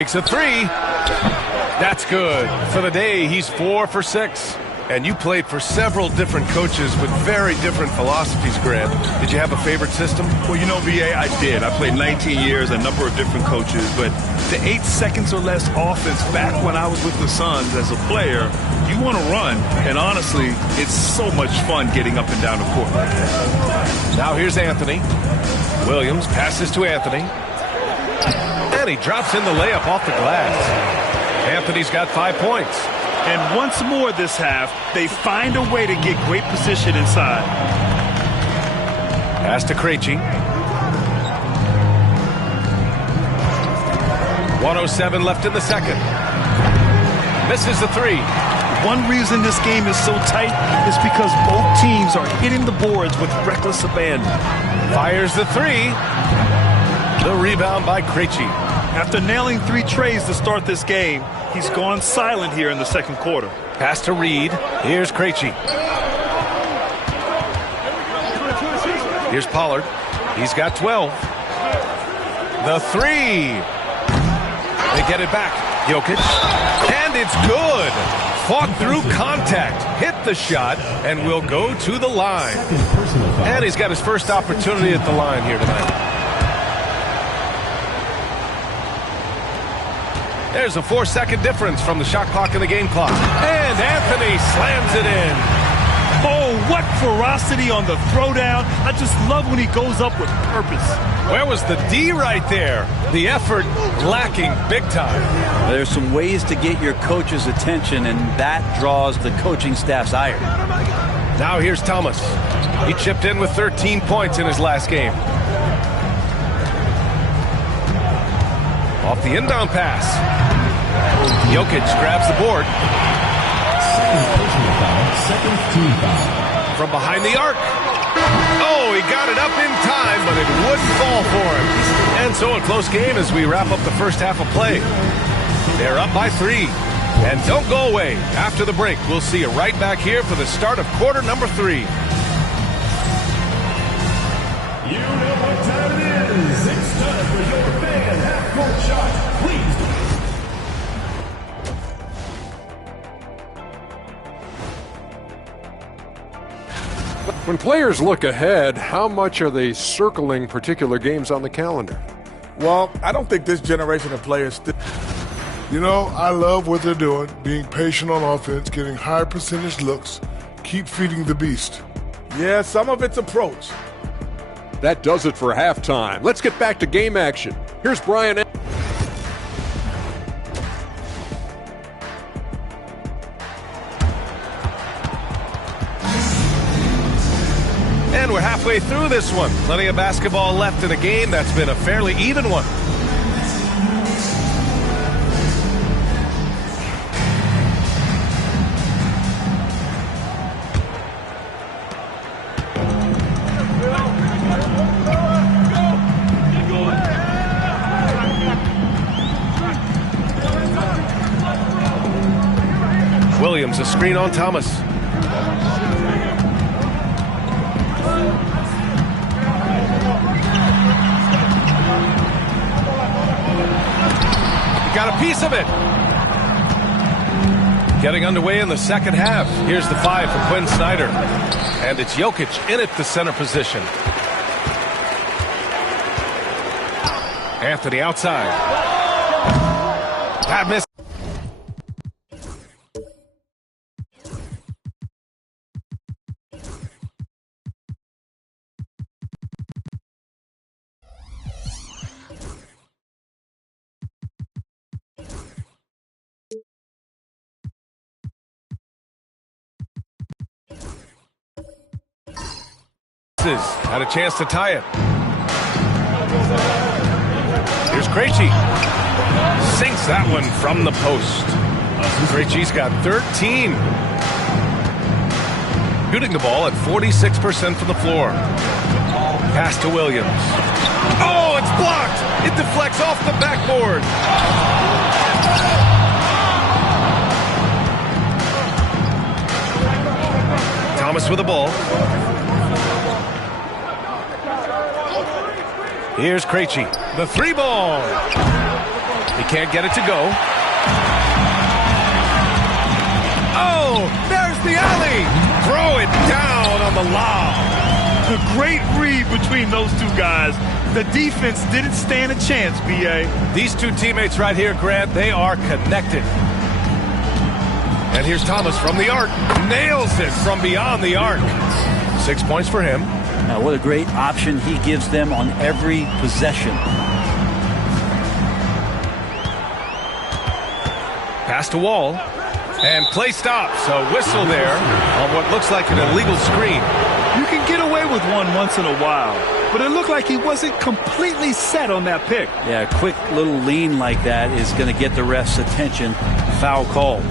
Makes a three. That's good. For the day, he's 4 for 6. And you played for several different coaches with very different philosophies, Grant. Did you have a favorite system? Well, you know, VA, I did. I played 19 years, a number of different coaches, but the 8 seconds or less offense back when I was with the Suns as a player, you want to run. And honestly, it's so much fun getting up and down the court. Now here's Anthony. Williams passes to Anthony. And he drops in the layup off the glass. Anthony's got 5 points. And once more this half, they find a way to get great position inside. Pass to Krejci. 1:07 left in the second. Misses the three. One reason this game is so tight is because both teams are hitting the boards with reckless abandon. Fires the three. The rebound by Krejci. After nailing 3 trays to start this game, he's gone silent here in the second quarter. Pass to Reed. Here's Krejci. Here's Pollard. He's got 12. The three. They get it back. Jokic. And it's good. Fought through contact. Hit the shot and will go to the line. And he's got his first opportunity at the line here tonight. There's a 4-second difference from the shot clock and the game clock. And Anthony slams it in. Oh, what ferocity on the throwdown. I just love when he goes up with purpose. Where was the D right there? The effort lacking big time. There's some ways to get your coach's attention, and that draws the coaching staff's ire. Now here's Thomas. He chipped in with 13 points in his last game. Off the inbound pass. Jokic grabs the board. Second team foul. From behind the arc. Oh, he got it up in time, but it wouldn't fall for him. And so a close game as we wrap up the first half of play. They're up by 3. And don't go away. After the break, we'll see you right back here for the start of quarter number 3. You know what time it is. It's time for your fan half-court shot. Please. When players look ahead, how much are they circling particular games on the calendar? Well, I don't think this generation of players... You know, I love what they're doing, being patient on offense, getting high percentage looks, keep feeding the beast. Yeah, some of it's approach. That does it for halftime. Let's get back to game action. Here's Brian. And we're halfway through this one. Plenty of basketball left in a game that's been a fairly even one. Williams, a screen on Thomas. Got a piece of it. Getting underway in the second half. Here's the 5 for Quinn Snyder. And it's Jokic in at the center position. Anthony outside. That miss. Had a chance to tie it. Here's Krejci. Sinks that one from the post. Krejci's got 13. Shooting the ball at 46% from the floor. Pass to Williams. Oh, it's blocked. It deflects off the backboard. Thomas with the ball. Here's Krejci. The 3 ball. He can't get it to go. Oh, there's the alley. Throw it down on the lob. A great read between those two guys. The defense didn't stand a chance, B.A. These two teammates right here, Grant, they are connected. And here's Thomas from the arc. Nails it from beyond the arc. 6 points for him. Now, what a great option he gives them on every possession. Pass to Wall. And play stops. A whistle there on what looks like an illegal screen. You can get away with one once in a while, but it looked like he wasn't completely set on that pick. Yeah, a quick little lean like that is going to get the ref's attention. Foul call.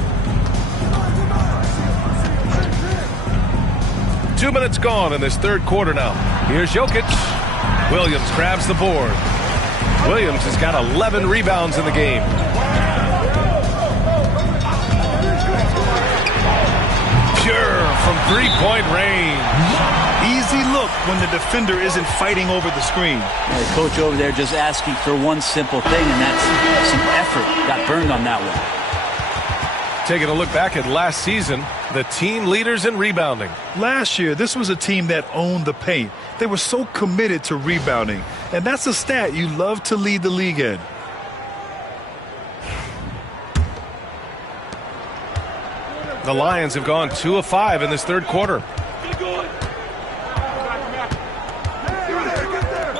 2 minutes gone in this third quarter now. Here's Jokic. Williams grabs the board. Williams has got 11 rebounds in the game. Pure from three-point range. Easy look when the defender isn't fighting over the screen. The coach over there just asking for one simple thing, and that's some effort. Got burned on that one. Taking a look back at last season, the team leaders in rebounding. Last year, this was a team that owned the paint. They were so committed to rebounding, and that's a stat you love to lead the league in. The Lions have gone 2 of 5 in this third quarter.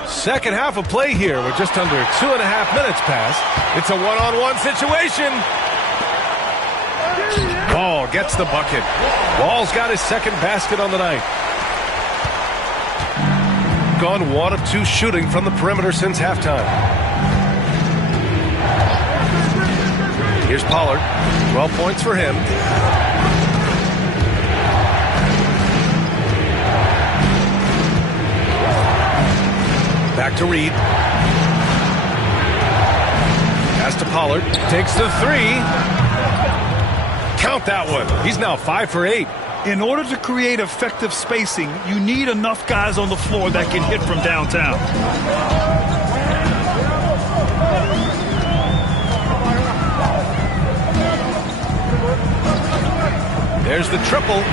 Second half of play here with just under 2.5 minutes passed. It's a one-on-one situation. Wall gets the bucket. Wall's got his second basket on the night. Gone 1 of 2 shooting from the perimeter since halftime. Here's Pollard. 12 points for him. Back to Reed. Pass to Pollard. Takes the 3. Count that one. He's now 5 for 8. In order to create effective spacing, you need enough guys on the floor that can hit from downtown. There's the triple.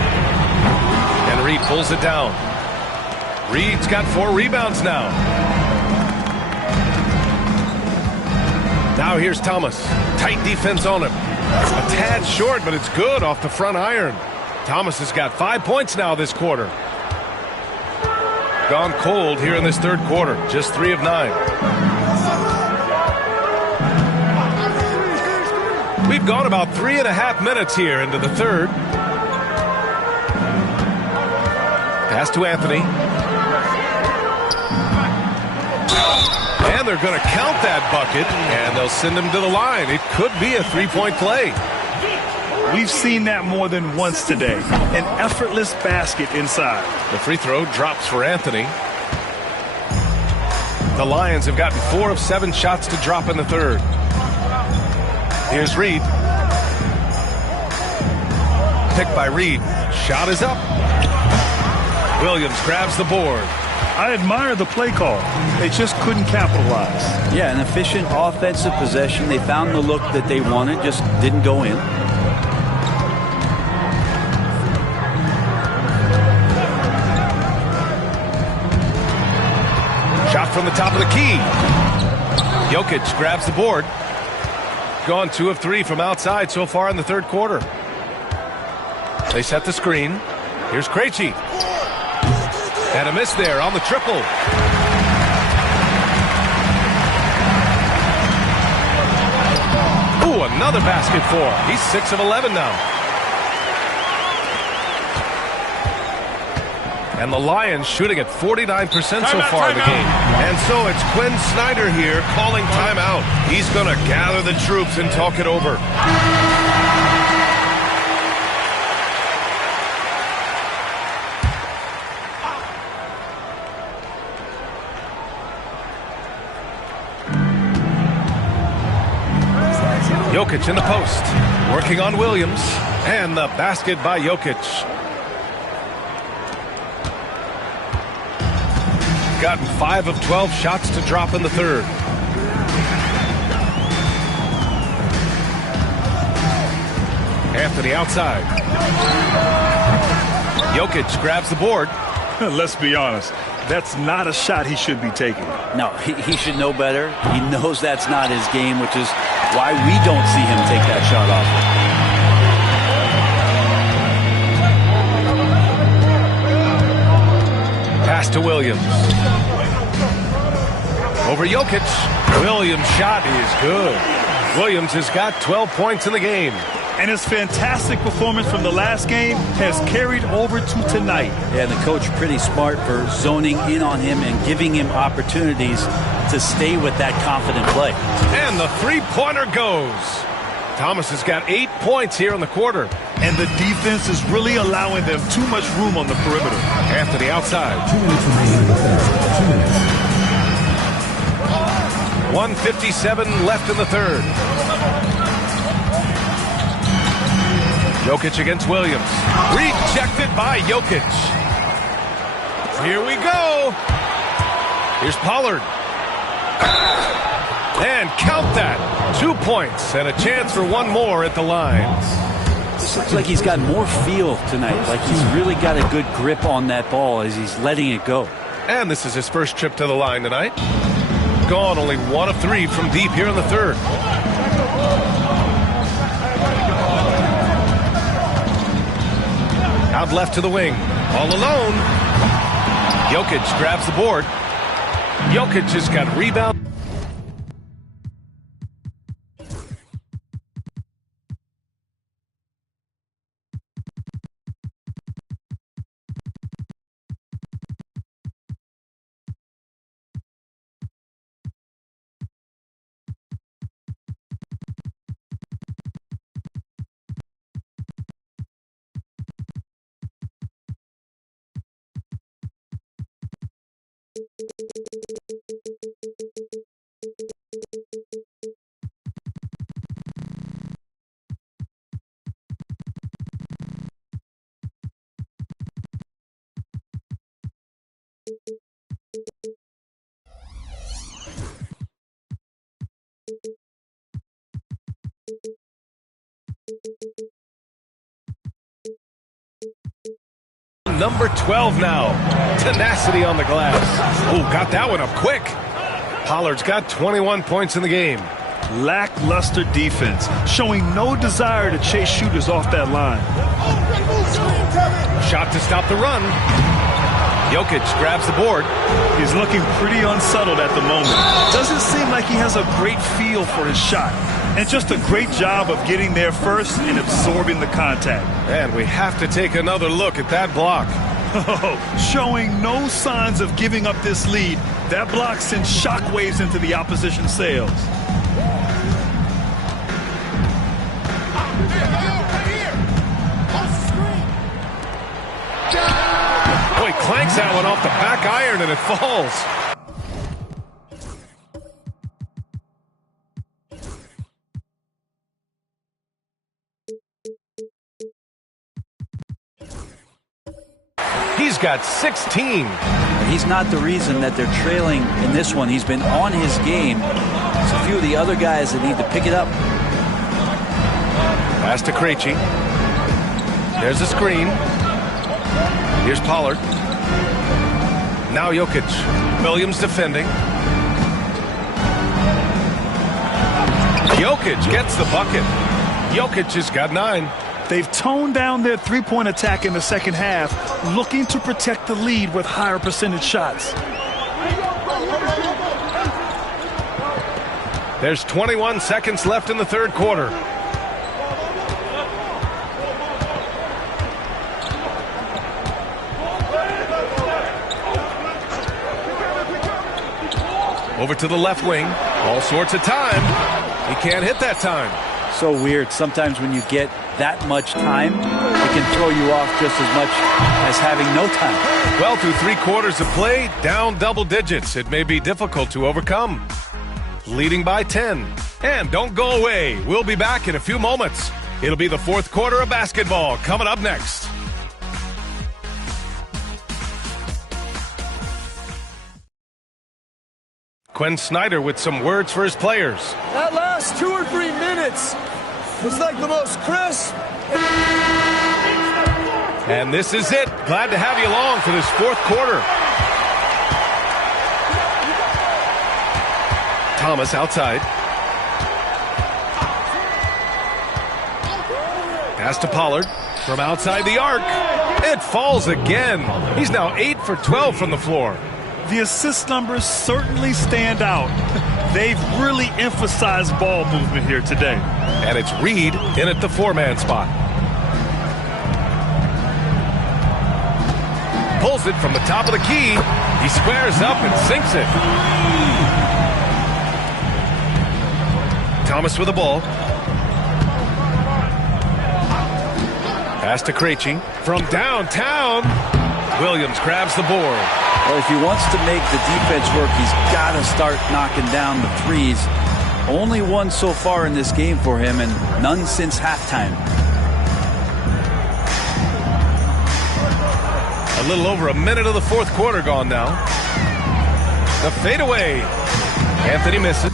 And Reed pulls it down. Reed's got 4 rebounds now. Now here's Thomas. Tight defense on him. A tad short, but it's good off the front iron. Thomas has got 5 points now this quarter. Gone cold here in this third quarter. Just 3 of 9. We've gone about 3.5 minutes here into the third. Pass to Anthony. And they're going to count that bucket, and they'll send him to the line. It could be a 3-point play. We've seen that more than once today. An effortless basket inside. The free throw drops for Anthony. The Lions have gotten 4 of 7 shots to drop in the third. Here's Reed. Picked by Reed. Shot is up. Williams grabs the board. I admire the play call. They just couldn't capitalize. Yeah, an efficient offensive possession. They found the look that they wanted, just didn't go in. Shot from the top of the key. Jokic grabs the board. Gone 2 of 3 from outside so far in the third quarter. They set the screen. Here's Krejci. And a miss there on the triple. Ooh, another basket for him. He's 6 of 11 now. And the Lions shooting at 49% so far in the game. And so it's Quinn Snyder here calling timeout. He's going to gather the troops and talk it over. Jokic in the post, working on Williams, and the basket by Jokic. Gotten 5 of 12 shots to drop in the third. Anthony outside. Jokic grabs the board. Let's be honest. That's not a shot he should be taking. No, he should know better. He knows that's not his game, which is why we don't see him take that shot off. Pass to Williams. Over Jokic. Williams' shot is good. Williams has got 12 points in the game. And his fantastic performance from the last game has carried over to tonight. Yeah, the coach pretty smart for zoning in on him and giving him opportunities to stay with that confident play. And the three-pointer goes. Thomas has got 8 points here in the quarter. And the defense is really allowing them too much room on the perimeter. Anthony outside. 1:57 left in the third. Jokic against Williams. Rejected by Jokic. Here we go. Here's Pollard. And count that. 2 points and a chance for one more at the line. This looks like he's got more feel tonight. Like he's really got a good grip on that ball as he's letting it go. And this is his first trip to the line tonight. Gone only 1 of 3 from deep here in the third. Out left to the wing. All alone. Jokic grabs the board. Jokic has got rebound. Number 12 now. Tenacity on the glass. Oh, got that one up quick. Pollard's got 21 points in the game. Lackluster defense, showing no desire to chase shooters off that line. Shot to stop the run. Jokic grabs the board. He's looking pretty unsettled at the moment. Doesn't seem like he has a great feel for his shot. And just a great job of getting there first and absorbing the contact. And we have to take another look at that block. Showing no signs of giving up this lead. That block sends shockwaves into the opposition sails. Boy, clanks that one off the back iron and it falls. He's got 16. He's not the reason that they're trailing in this one. He's been on his game. There's a few of the other guys that need to pick it up. Pass to Krejci. There's the screen. Here's Pollard. Now Jokic. Williams defending. Jokic gets the bucket. Jokic has got 9. They've toned down their three-point attack in the second half, looking to protect the lead with higher percentage shots. There's 21 seconds left in the third quarter. Over to the left wing. All sorts of time. He can't hit that time. So weird. Sometimes when you get that much time, it can throw you off just as much as having no time. Well, through 3 quarters of play, down double digits. It may be difficult to overcome. Leading by 10. And don't go away. We'll be back in a few moments. It'll be the fourth quarter of basketball coming up next. Quinn Snyder with some words for his players. That last 2 or 3 minutes was like the most crisp, And this is it. Glad to have you along for this fourth quarter. Thomas outside. Pass to Pollard from outside the arc. It falls again. He's now 8 for 12 from the floor. The assist numbers certainly stand out. They've really emphasized ball movement here today. And it's Reed in at the 4-man spot. Pulls it from the top of the key. He squares up and sinks it. Thomas with the ball. Pass to Krejci from downtown. Williams grabs the board. Well, if he wants to make the defense work, he's got to start knocking down the threes. Only one so far in this game for him, and none since halftime. A little over a minute of the fourth quarter gone now. The fadeaway. Anthony misses.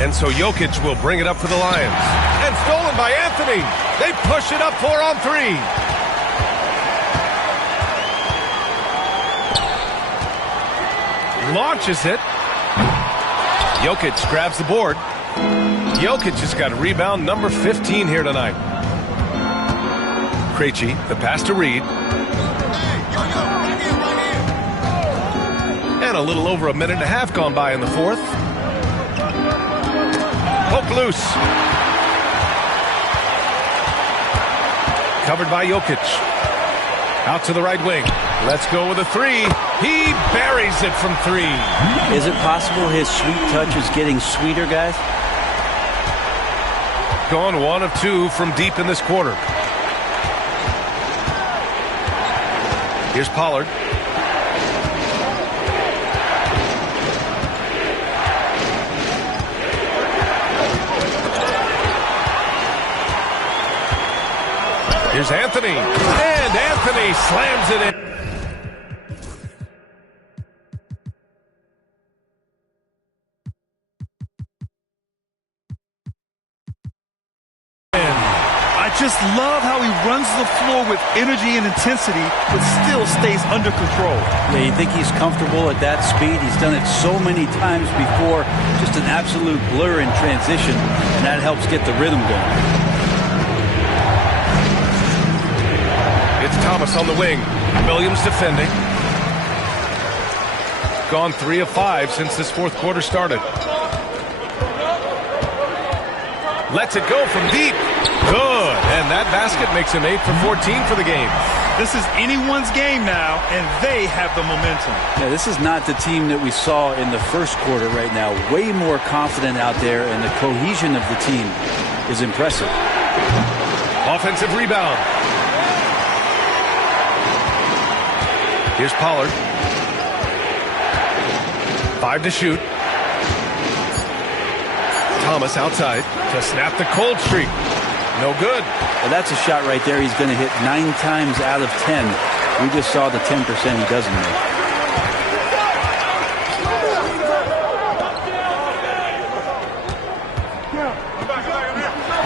And so Jokic will bring it up for the Lions. And stolen by Anthony. They push it up 4 on 3. Launches it. Jokic grabs the board. Jokic has got rebound number 15 here tonight. Krejci, the pass to Reed. And a little over a minute and a half gone by in the fourth. Poke loose. Covered by Jokic. Out to the right wing. Let's go with a 3. He buries it from 3. Is it possible his sweet touch is getting sweeter, guys? Gone 1 of 2 from deep in this quarter. Here's Pollard. Here's Anthony. And Anthony slams it in. I just love how he runs the floor with energy and intensity, but still stays under control. Yeah, you think he's comfortable at that speed? He's done it so many times before. Just an absolute blur in transition, and that helps get the rhythm going. It's Thomas on the wing. Williams defending. Gone 3 of 5 since this fourth quarter started. Lets it go from deep. Good. And that basket makes him 8 for 14 for the game. This is anyone's game now, and they have the momentum. Yeah, this is not the team that we saw in the first quarter right now. Way more confident out there, and the cohesion of the team is impressive. Offensive rebound. Here's Pollard. 5 to shoot. Thomas outside to snap the cold streak. No good. Well, that's a shot right there he's going to hit 9 times out of 10. We just saw the 10% he doesn't make.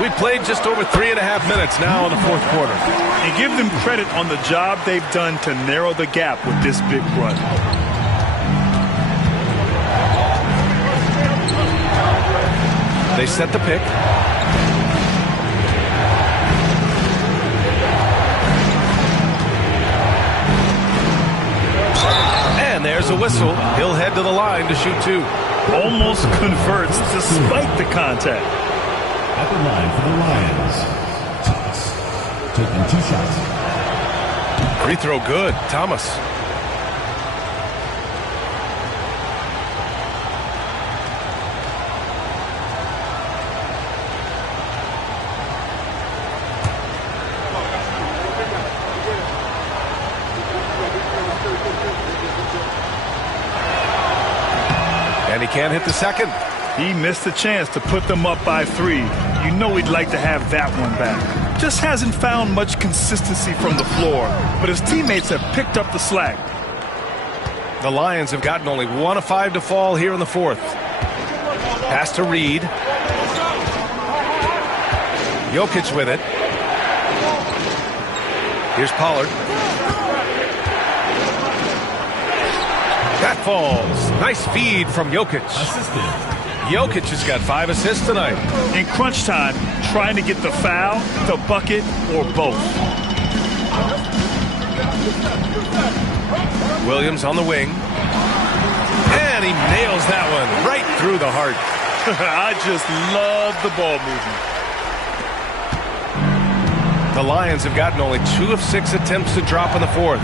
We played just over 3.5 minutes now in the fourth quarter. And give them credit on the job they've done to narrow the gap with this big run. They set the pick. And there's a whistle. He'll head to the line to shoot 2. Almost converts despite the contact. At the line for the Lions, Thomas, taking 2 shots. Free throw good. Thomas. And he can't hit the second. He missed the chance to put them up by 3. You know he'd like to have that one back. Just hasn't found much consistency from the floor, but his teammates have picked up the slack. The Lions have gotten only 1 of 5 to fall here in the 4th. Pass to Reed. Jokic with it. Here's Pollard. That falls. Nice feed from Jokic. Jokic has got 5 assists tonight. In crunch time, trying to get the foul, the bucket, or both. Williams on the wing. And he nails that one right through the heart. I just love the ball movement. The Lions have gotten only 2 of 6 attempts to drop in the 4th.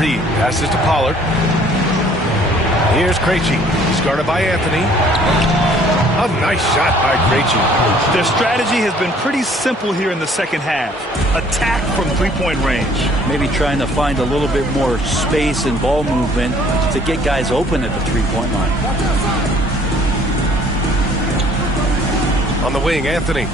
Reed passes to Pollard. Here's Krejci. He's guarded by Anthony. A nice shot by Krejci. Their strategy has been pretty simple here in the second half. Attack from 3-point range. Maybe trying to find a little bit more space and ball movement to get guys open at the 3-point line. On the wing, Anthony.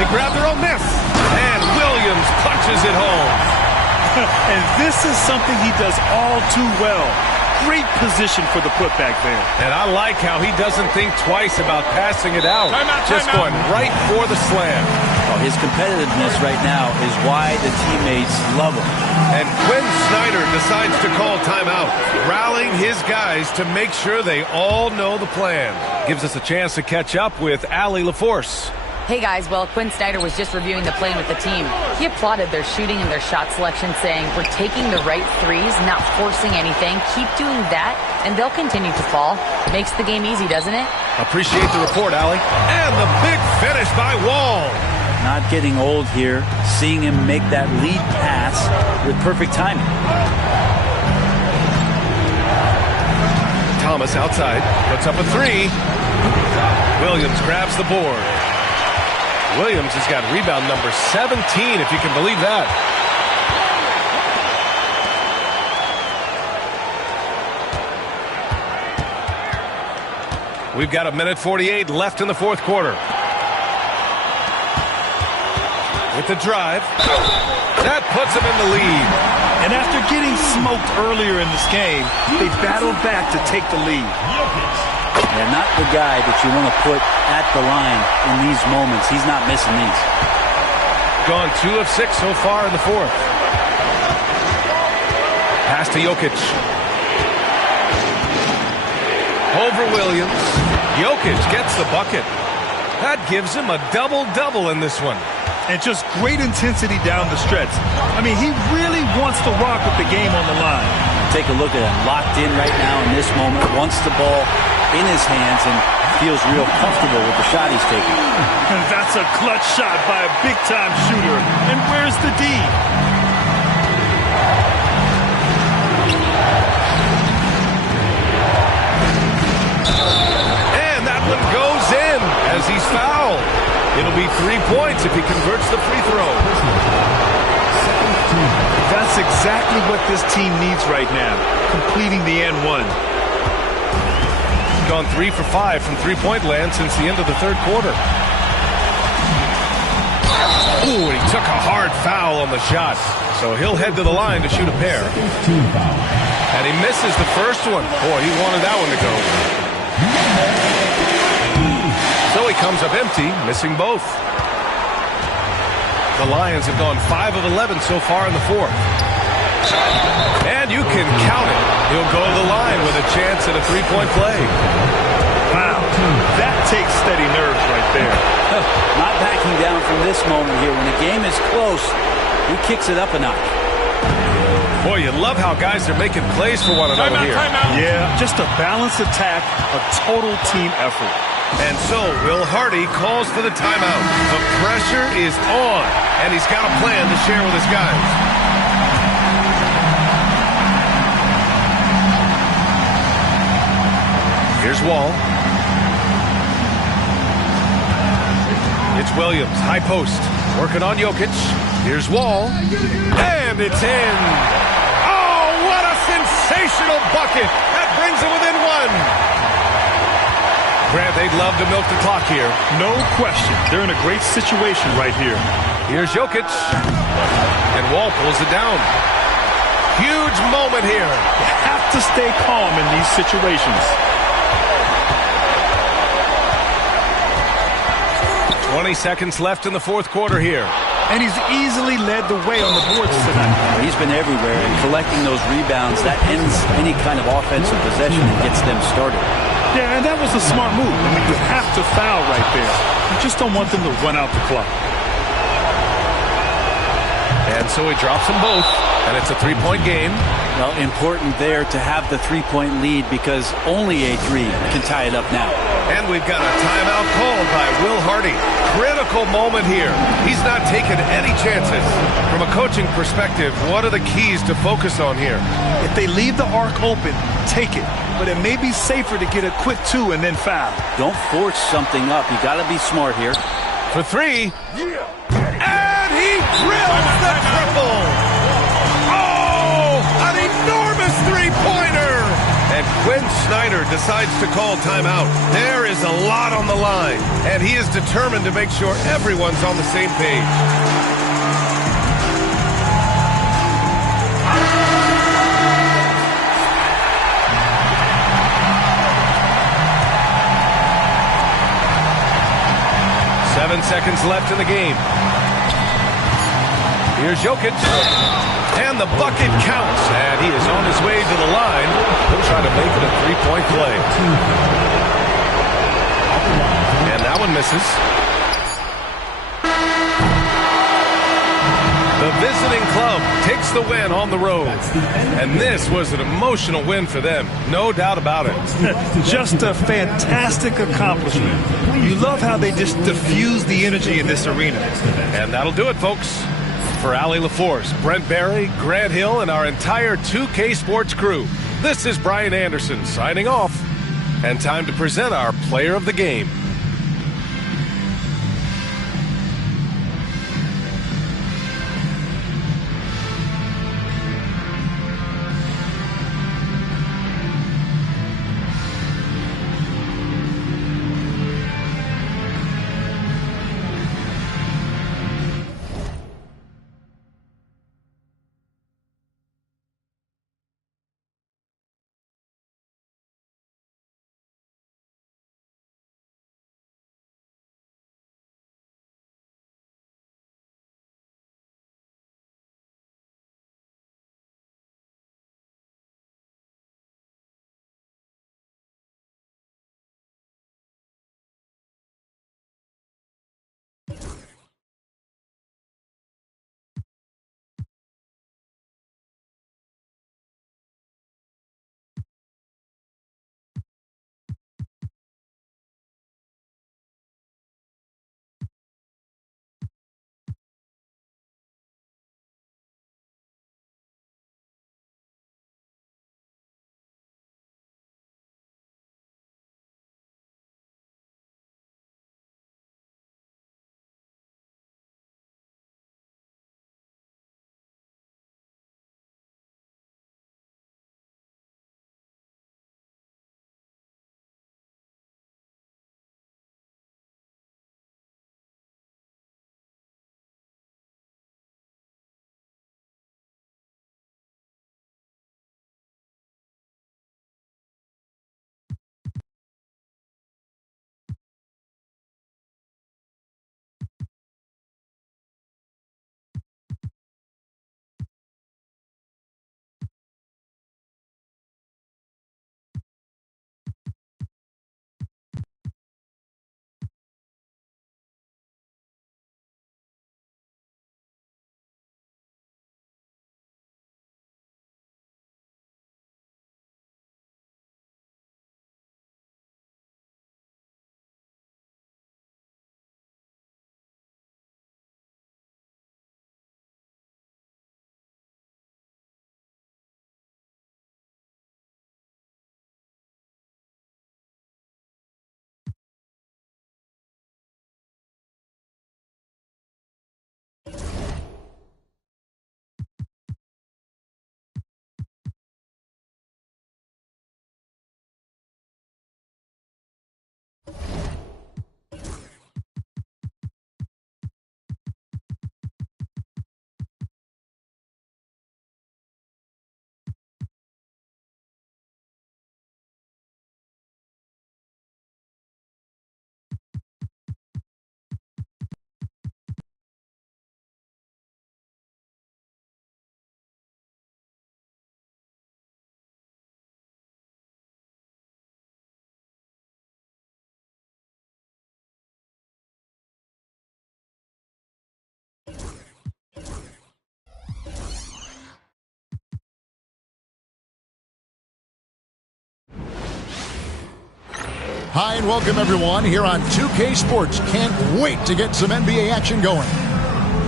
They grab their own miss. And Williams punches it home. And this is something he does all too well. Great position for the putback there. And I like how he doesn't think twice about passing it out. Just going right for the slam. Well, his competitiveness right now is why the teammates love him. And Quinn Snyder decides to call timeout, rallying his guys to make sure they all know the plan. Gives us a chance to catch up with Allie LaForce. Hey guys, well, Quinn Snyder was just reviewing the plan with the team. He applauded their shooting and their shot selection, saying, "We're taking the right threes, not forcing anything. Keep doing that, and they'll continue to fall." Makes the game easy, doesn't it? Appreciate the report, Allie. And the big finish by Wall. Not getting old here, seeing him make that lead pass with perfect timing. Thomas outside, puts up a 3. Williams grabs the board. Williams has got rebound number 17, if you can believe that. We've got 1:48 left in the 4th quarter. With the drive. That puts him in the lead. And after getting smoked earlier in this game, they battled back to take the lead. Yeah, not the guy that you want to put at the line in these moments. He's not missing these. Gone 2 of 6 so far in the 4th. Pass to Jokic. Over Williams. Jokic gets the bucket. That gives him a double-double in this one. And just great intensity down the stretch. I mean, he really wants to rock with the game on the line. Take a look at him, locked in right now in this moment, wants the ball in his hands and feels real comfortable with the shot he's taking. And that's a clutch shot by a big-time shooter. And where's the D? And that one goes in as he's fouled. It'll be 3 points if he converts the free throw. That's exactly what this team needs right now, completing the and one. Gone 3 for 5 from three-point land since the end of the 3rd quarter. Ooh, and he took a hard foul on the shot. So he'll head to the line to shoot a pair. And he misses the first one. Boy, he wanted that one to go. So he comes up empty, missing both. The Lions have gone 5 of 11 so far in the 4th. And you can count it. He'll go to the line with a chance at a 3-point play. Wow, that takes steady nerves right there. Not backing down from this moment here. When the game is close, he kicks it up a notch. Boy, you love how guys are making plays for one another here. Yeah, just a balanced attack, a total team effort. And so Will Hardy calls for the timeout. The pressure is on, and he's got a plan to share with his guys. Here's Wall. It's Williams, high post, working on Jokic. Here's Wall, and it's in. Oh, what a sensational bucket. That brings it within one. Grant, they'd love to milk the clock here. No question. They're in a great situation right here. Here's Jokic, and Wall pulls it down. Huge moment here. You have to stay calm in these situations. 20 seconds left in the fourth quarter here. And he's easily led the way on the boards tonight. He's been everywhere, and collecting those rebounds, that ends any kind of offensive possession and gets them started. Yeah, and that was a smart move. I mean, you have to foul right there. You just don't want them to run out the clock. And so he drops them both, and it's a three-point game. Well, important there to have the three-point lead because only a three can tie it up now. And we've got a timeout called by Will Hardy. Critical moment here. He's not taking any chances. From a coaching perspective, what are the keys to focus on here? If they leave the arc open, take it. But it may be safer to get a quick two and then foul. Don't force something up. You got to be smart here. For three. And he drills the triple. Oh, an enormous three-pointer. And Quinn Snyder decides to call timeout. There is a lot on the line, and he is determined to make sure everyone's on the same page. Seven seconds left in the game. Here's Jokic. And the bucket counts. And he is on his way to the line. He'll try to make it a three-point play. And that one misses. The visiting club takes the win on the road. And this was an emotional win for them. No doubt about it. Just a fantastic accomplishment. You love how they just diffuse the energy in this arena. And that'll do it, folks. For Allie LaForce, Brent Barry, Grant Hill, and our entire 2K Sports crew, this is Brian Anderson signing off. And time to present our player of the game. Hi and welcome everyone here on 2K Sports. Can't wait to get some NBA action going.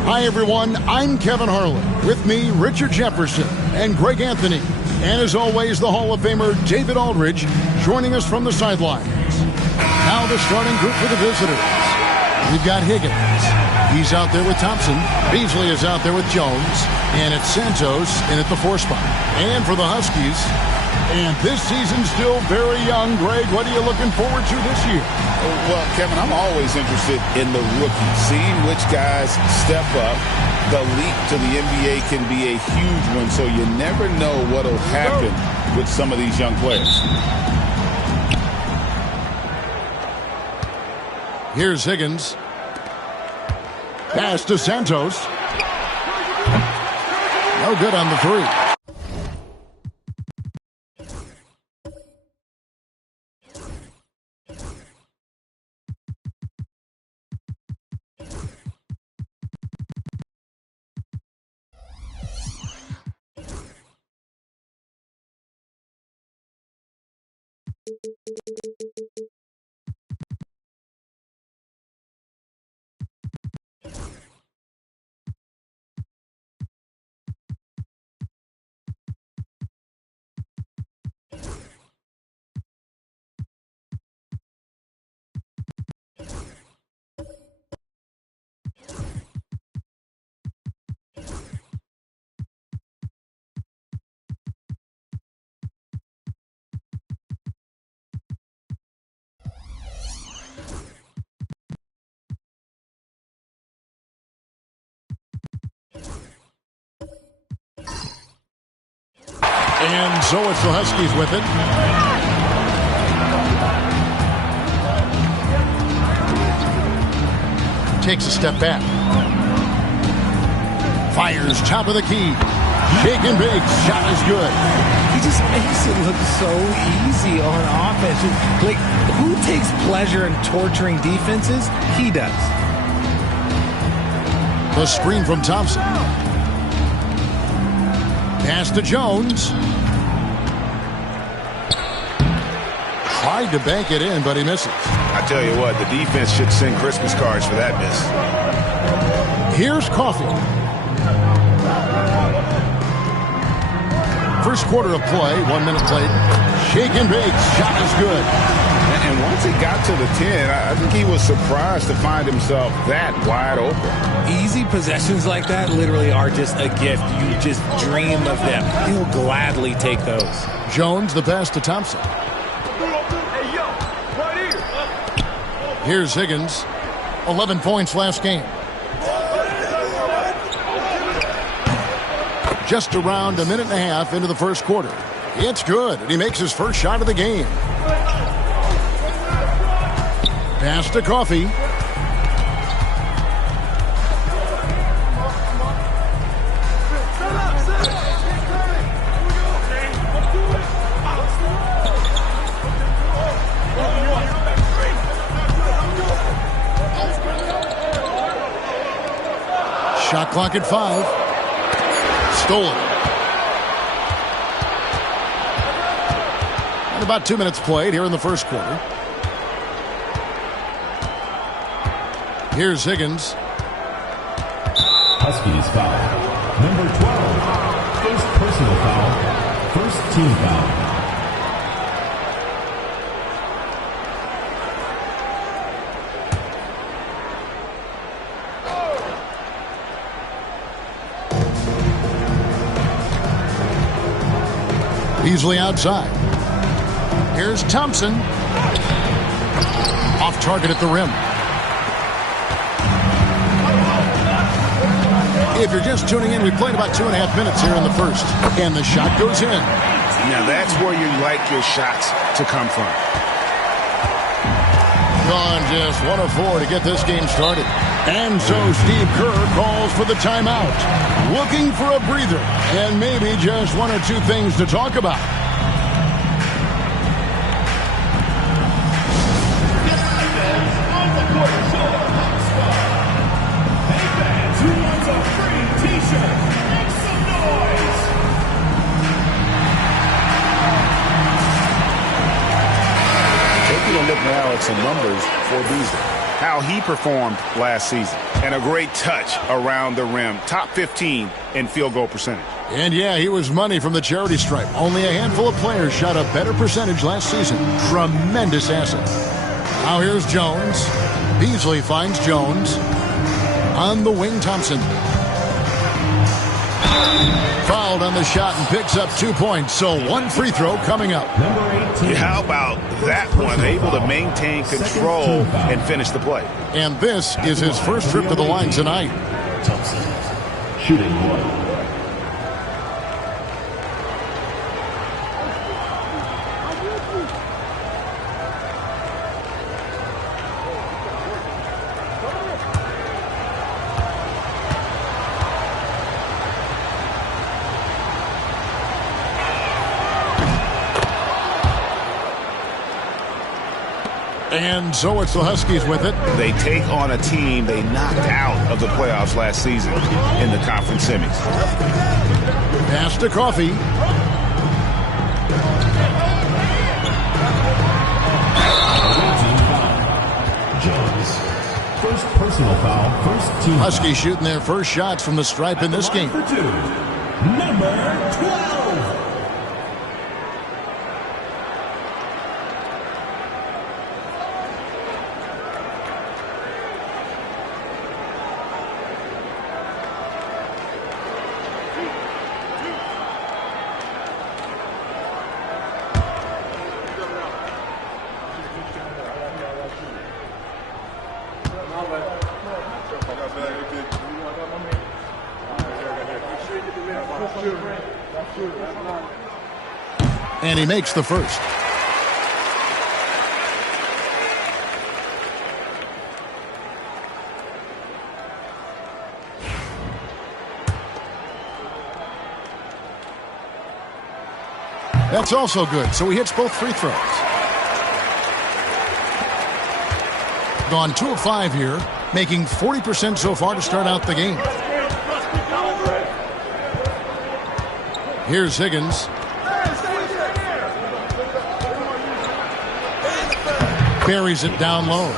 Hi everyone, I'm Kevin Harlan. With me, Richard Jefferson and Greg Anthony. And as always, the Hall of Famer David Aldridge joining us from the sidelines. Now the starting group for the visitors. We've got Higgins. He's out there with Thompson. Beasley is out there with Jones. And it's Santos in at the 4 spot. And for the Huskies, and this season's still very young, Greg, what are you looking forward to this year? Well, Kevin, I'm always interested in the rookies, seeing which guys step up. The leap to the NBA can be a huge one, so you never know what will happen with some of these young players. Here's Higgins. Pass to Santos. No good on the 3. And so it's the Huskies with it. Takes a step back. Fires top of the key. Shake and bake. Shot is good. He just makes it look so easy on offense. Like, who takes pleasure in torturing defenses? He does. The screen from Thompson. Pass to Jones. Tried to bank it in, but he misses. I tell you what, the defense should send Christmas cards for that miss. Here's Coffee. First quarter of play, 1 minute played. Shake and bake. Shot is good. And once he got to the 10, I think he was surprised to find himself that wide open. Easy possessions like that literally are just a gift. You just dream of them. He'll gladly take those. Jones, the pass to Thompson. Here's Higgins. 11 points last game. Just around a minute and a half into the first quarter. It's good, and he makes his first shot of the game. Pass to Coffee. Shot clock at 5. Stolen. And about 2 minutes played here in the first quarter. Here's Higgins. Huskies foul. Number 12. First personal foul. First team foul. Beasley outside. Here's Thompson. Off target at the rim. If you're just tuning in, we played about 2.5 minutes here in the first. And the shot goes in. Now that's where you like your shots to come from. Gone just 1 of 4 to get this game started. And so Steve Kerr calls for the timeout. Looking for a breather and maybe just 1 or 2 things to talk about. a look now at some numbers for Beasley. How he performed last season. And a great touch around the rim. Top 15 in field goal percentage. And yeah, he was money from the charity stripe. Only a handful of players shot a better percentage last season. Tremendous asset. Now here's Jones. Beasley finds Jones. On the wing, Thompson. Fouled on the shot and picks up 2 points. So one free throw coming up. How about that one? Able to maintain control and finish the play. And this is his first trip to the line tonight. Thompson, shooting 1. And so it's the Huskies with it. They take on a team they knocked out of the playoffs last season in the conference semis. Pass to Coffee. Jones. First personal foul, first team. Huskies shooting their first shots from the stripe in this game. For 2, number 12. And he makes the first. That's also good, so he hits both free throws. Gone 2 of 5 here, making 40% so far to start out the game. Here's Higgins. Buries it down low.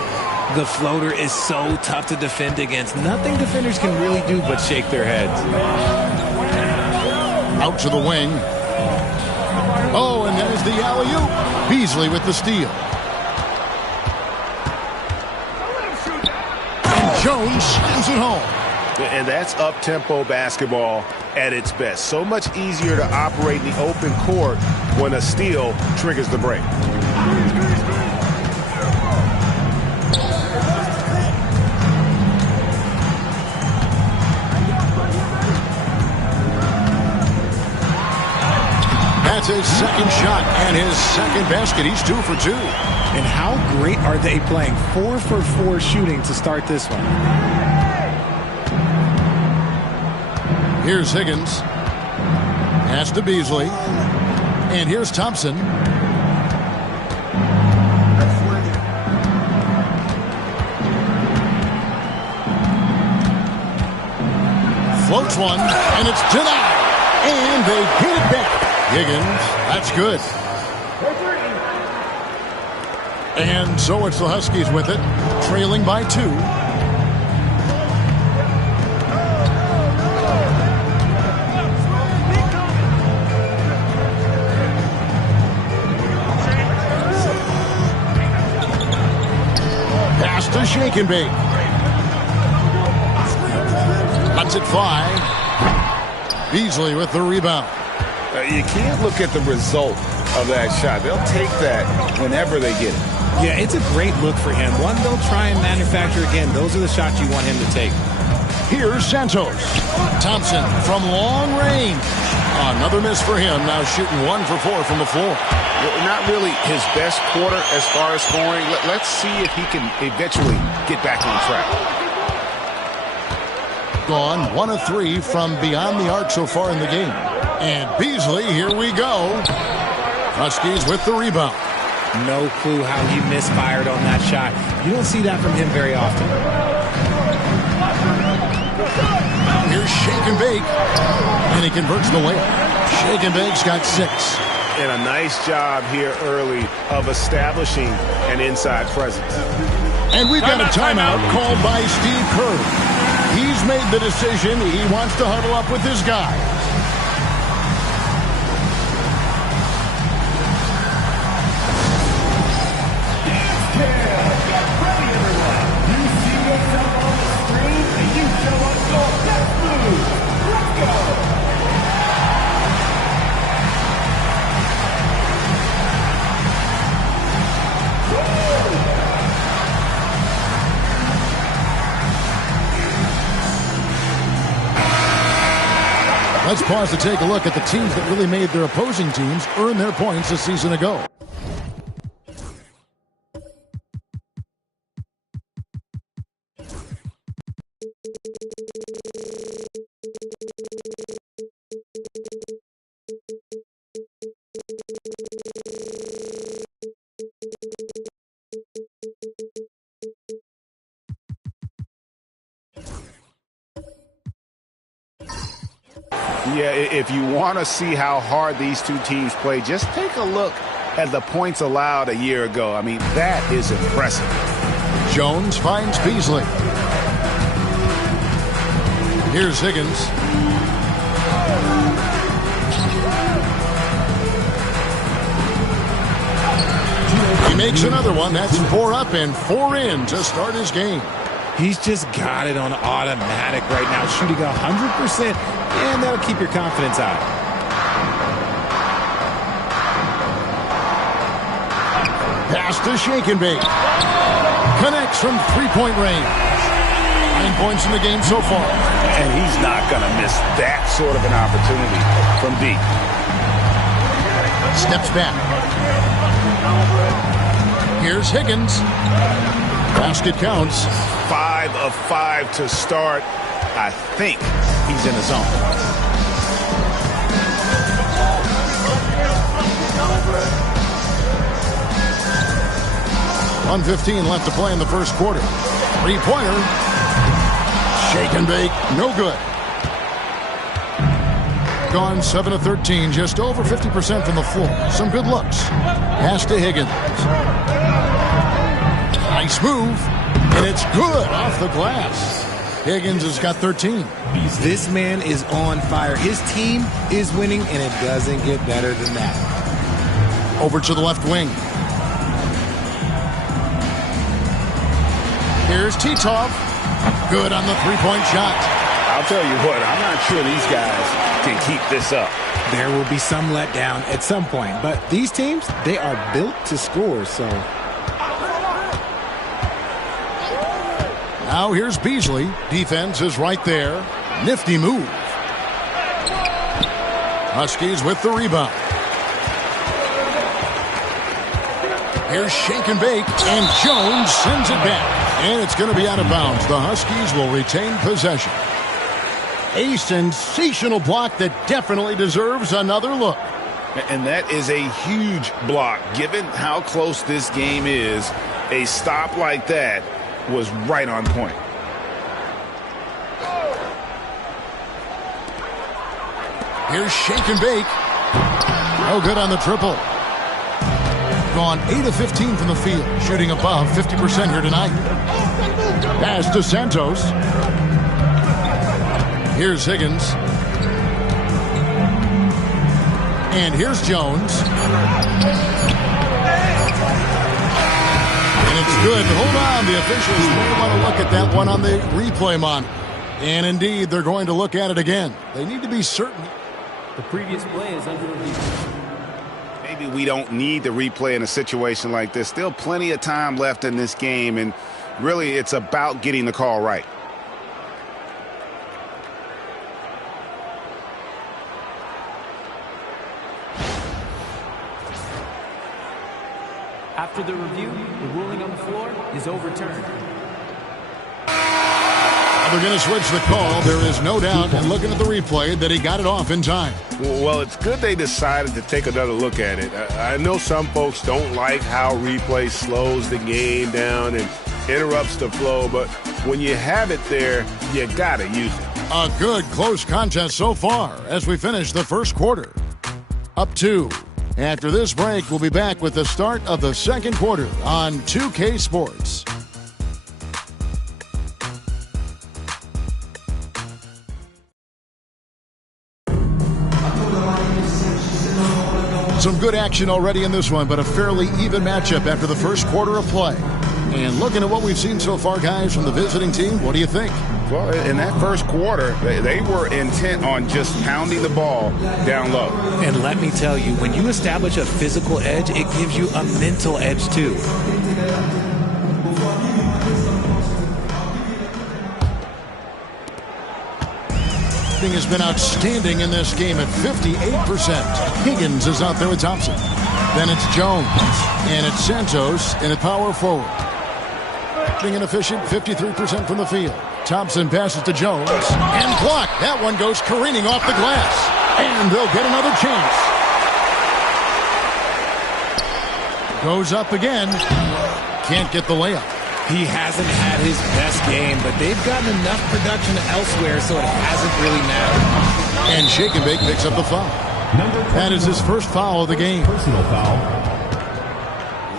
The floater is so tough to defend against. Nothing defenders can really do but shake their heads. Out to the wing. Oh, and there's the alley-oop. Beasley with the steal. And Jones slams it home. And that's up-tempo basketball at its best. So much easier to operate in the open court when a steal triggers the break. That's his second shot and his second basket. He's 2 for 2. And how great are they playing? 4 for 4 shooting to start this one. Here's Higgins. Pass to Beasley. And here's Thompson. Floats one, and it's denied. And they get it back. Higgins, that's good. And so it's the Huskies with it, trailing by 2. Pass to Shake and Bake. Lets it fly. Beasley with the rebound. You can't look at the result of that shot. They'll take that whenever they get it. Yeah, it's a great look for him. One they'll try and manufacture again. Those are the shots you want him to take. Here's Santos. Thompson from long range. Another miss for him. Now shooting 1 for 4 from the floor. Not really his best quarter as far as scoring. Let's see if he can eventually get back on track. Gone 1 of 3 from beyond the arc so far in the game. And Beasley, here we go. Huskies with the rebound. No clue how he misfired on that shot. You don't see that from him very often. Here's Shake and Bake. And he converts the layup. Shake and Bake's got 6. and a nice job here early of establishing an inside presence. And we've got a timeout called by Steve Kerr. He's made the decision. He wants to huddle up with his guys. Let's pause to take a look at the teams that really made their opposing teams earn their points a season ago. Yeah, if you want to see how hard these two teams play, just take a look at the points allowed a year ago. I mean, that is impressive. Jones finds Beasley. Here's Higgins. He makes another one. That's 4 up and 4 in to start his game. He's just got it on automatic right now, shooting 100%, and that'll keep your confidence high. Pass to Shake and Bake. Connects from three-point range. 9 points in the game so far. And he's not going to miss that sort of an opportunity from deep. Steps back. Here's Higgins. Basket counts. 5 of 5 to start. I think he's in the zone. .115 left to play in the first quarter. Three-pointer. Shake and bake. No good. Gone 7 of 13. Just over 50% from the floor. Some good looks. Pass to Higgins. Nice move. And it's good off the glass. Higgins has got 13. This man is on fire. His team is winning, and it doesn't get better than that. Over to the left wing. Here's Titov. Good on the three-point shot. I'll tell you what, I'm not sure these guys can keep this up. There will be some letdown at some point, but these teams, they are built to score, so... Now here's Beasley. Defense is right there. Nifty move. Huskies with the rebound. Here's Shake and Bake, and Jones sends it back. And it's going to be out of bounds. The Huskies will retain possession. A sensational block that definitely deserves another look. And that is a huge block. Given how close this game is, a stop like that was right on point. Here's Shake and Bake. No good on the triple. Gone 8 of 15 from the field, shooting above 50% here tonight. Pass to Santos. Here's Higgins. And here's Jones. And it's good. Hold on. The officials may want to look at that one on the replay monitor. And indeed, they're going to look at it again. They need to be certain. The previous play is under review. Maybe we don't need the replay in a situation like this. Still plenty of time left in this game, and really it's about getting the call right. After the review, the ruling on the floor is overturned. They're going to switch the call. There is no doubt, and looking at the replay, that he got it off in time. Well, it's good they decided to take another look at it. I know some folks don't like how replay slows the game down and interrupts the flow, but when you have it there, you got to use it. A good close contest so far as we finish the first quarter. Up 2. After this break, we'll be back with the start of the second quarter on 2K Sports. Some good action already in this one, but a fairly even matchup after the first quarter of play. And looking at what we've seen so far, guys, from the visiting team, what do you think? Well, in that first quarter, they were intent on just pounding the ball down low. And let me tell you, when you establish a physical edge, it gives you a mental edge too. Has been outstanding in this game at 58%. Higgins is out there with Thompson. Then it's Jones. And it's Santos in at power forward. Being inefficient, 53% from the field. Thompson passes to Jones. And blocked. That one goes careening off the glass. And they'll get another chance. Goes up again. Can't get the layup. He hasn't had his best game, but they've gotten enough production elsewhere, so it hasn't really mattered. And Shake and Bake picks up the foul. That is his first foul of the game. Personal foul.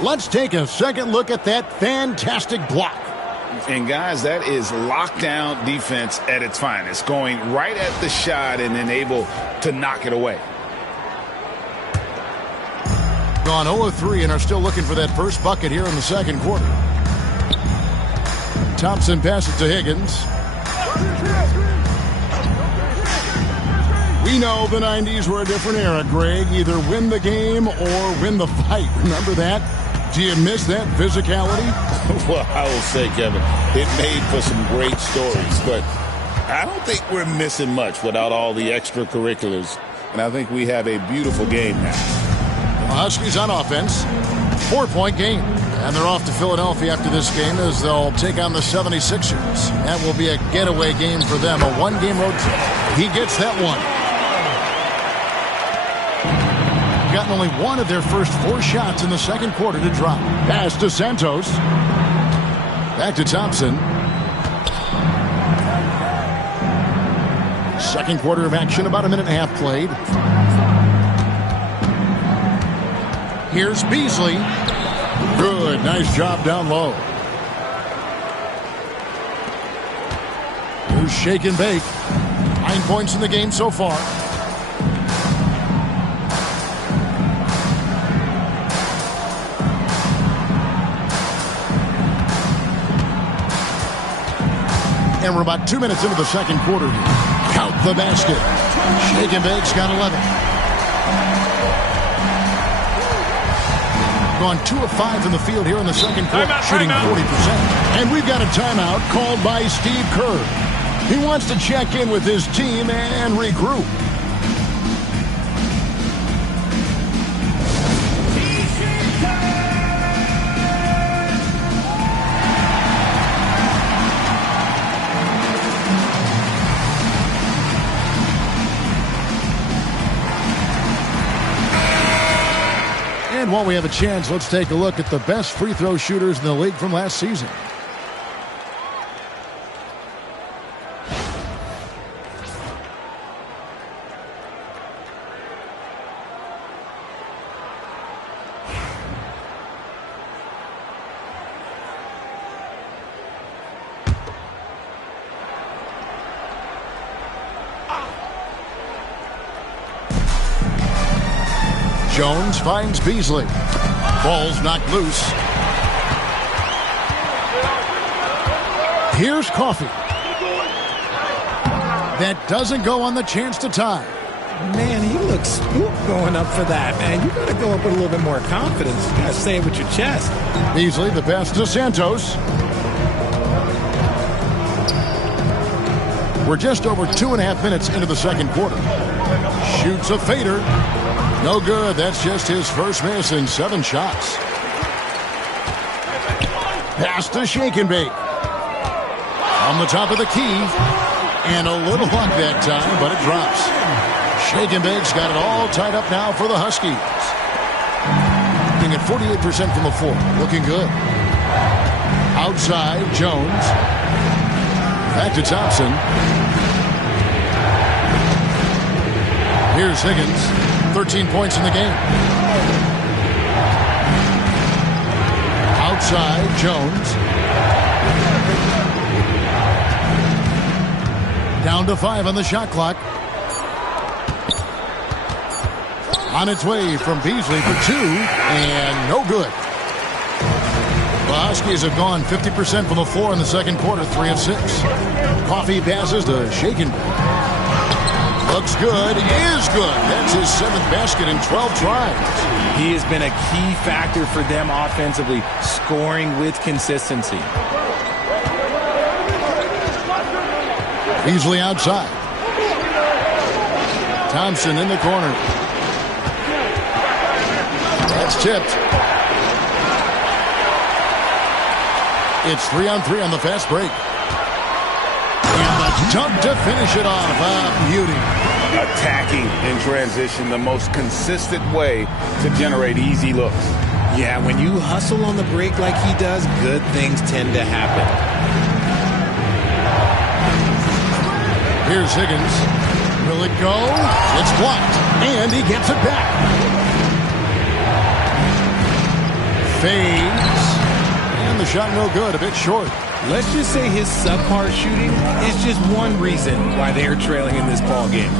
Let's take a second look at that fantastic block. And, guys, that is lockdown defense at its finest, going right at the shot and then able to knock it away. Gone 0 of 3 and are still looking for that first bucket here in the second quarter. Thompson passes to Higgins. We know the 90s were a different era, Greg. Either win the game or win the fight. Remember that? Do you miss that physicality? Well, I will say, Kevin, it made for some great stories, but I don't think we're missing much without all the extracurriculars, and I think we have a beautiful game now. The Huskies on offense, 4-point game, and they're off to Philadelphia after this game as they'll take on the 76ers. That will be a getaway game for them, a one-game road trip. He gets that one. Gotten only one of their first 4 shots in the second quarter to drop. Pass to Santos. Back to Thompson. Second quarter of action, about a minute and a half played. Here's Beasley. Good, nice job down low. Here's Shake and Bake. 9 points in the game so far. And we're about 2 minutes into the second quarter. Count the basket. Shake and Bake's got 11. Gone 2 of 5 in the field here in the second quarter, shooting 40%. And we've got a timeout called by Steve Kerr. He wants to check in with his team and regroup. And while we have a chance, let's take a look at the best free throw shooters in the league from last season. Jones finds Beasley. Ball's knocked loose. Here's Coffey. That doesn't go on the chance to tie. Man, he looks spooked going up for that, man. You got to go up with a little bit more confidence. You got to say it with your chest. Beasley, the pass to Santos. We're just over 2.5 minutes into the second quarter. Shoots a fader. No good. That's just his first miss in 7 shots. Pass to Shake and Bake. On the top of the key. And a little luck that time, but it drops. Shake and Bake's got it all tied up now for the Huskies. Being at 48% from the floor. Looking good. Outside, Jones. Back to Thompson. Here's Higgins. 13 points in the game. Outside, Jones. Down to 5 on the shot clock. On its way from Beasley for 2, and no good. The Huskies have gone 50% from the floor in the second quarter, 3 of 6. Coffee passes to Shaken. Looks good, is good. That's his 7th basket in 12 tries. He has been a key factor for them offensively, scoring with consistency. Beasley outside. Thompson in the corner. That's tipped. It's 3-on-3 on the fast break. And the dunk to finish it off. A beauty. Attacking in transition, the most consistent way to generate easy looks. Yeah, when you hustle on the break like he does, good things tend to happen. Here's Higgins. Will it go? It's blocked. And he gets it back. Fades. And the shot no good, a bit short. Let's just say his subpar shooting is just one reason why they are trailing in this ball game.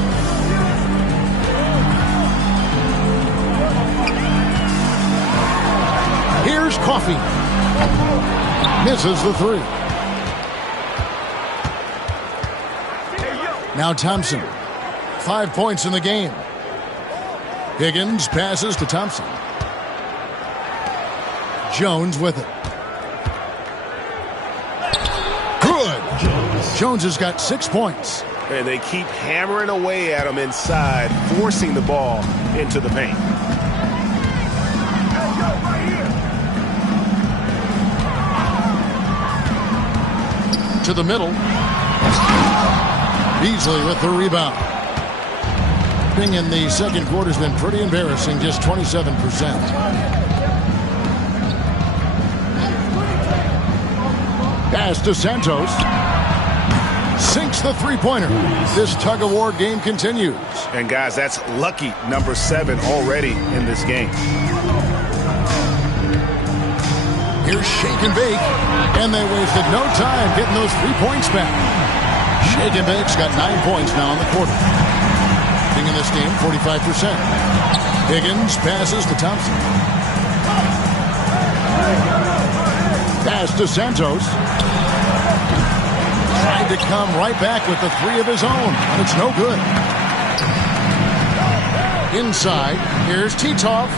Here's Coffee. Misses the 3. Now Thompson. 5 points in the game. Higgins passes to Thompson. Jones with it. Good. Jones has got 6 points. And they keep hammering away at him inside, forcing the ball into the paint. To the middle. Beasley with the rebound. Thing in the second quarter has been pretty embarrassing, just 27%. Pass to Santos. Sinks the three-pointer. This tug-of-war game continues. And guys, that's lucky number 7 already in this game. Here's Shake and Bake. And they wasted no time getting those 3 points back. Shake and Bake's got 9 points now in the quarter. In this game, 45%. Higgins passes to Thompson. Pass to Santos. Tried to come right back with the 3 of his own, but it's no good. Inside, here's Titov.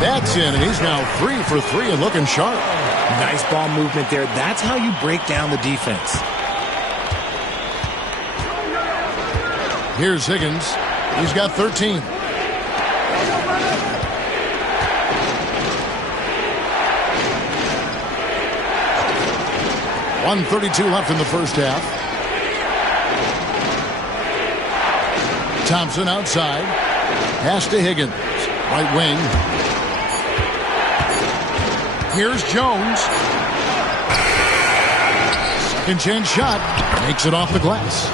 That's in, and he's now 3 for 3 and looking sharp. Nice ball movement there. That's how you break down the defense. Here's Higgins. He's got 13. .132 left in the first half. Thompson outside. Pass to Higgins. Right wing. Here's Jones. Second chance shot. Makes it off the glass.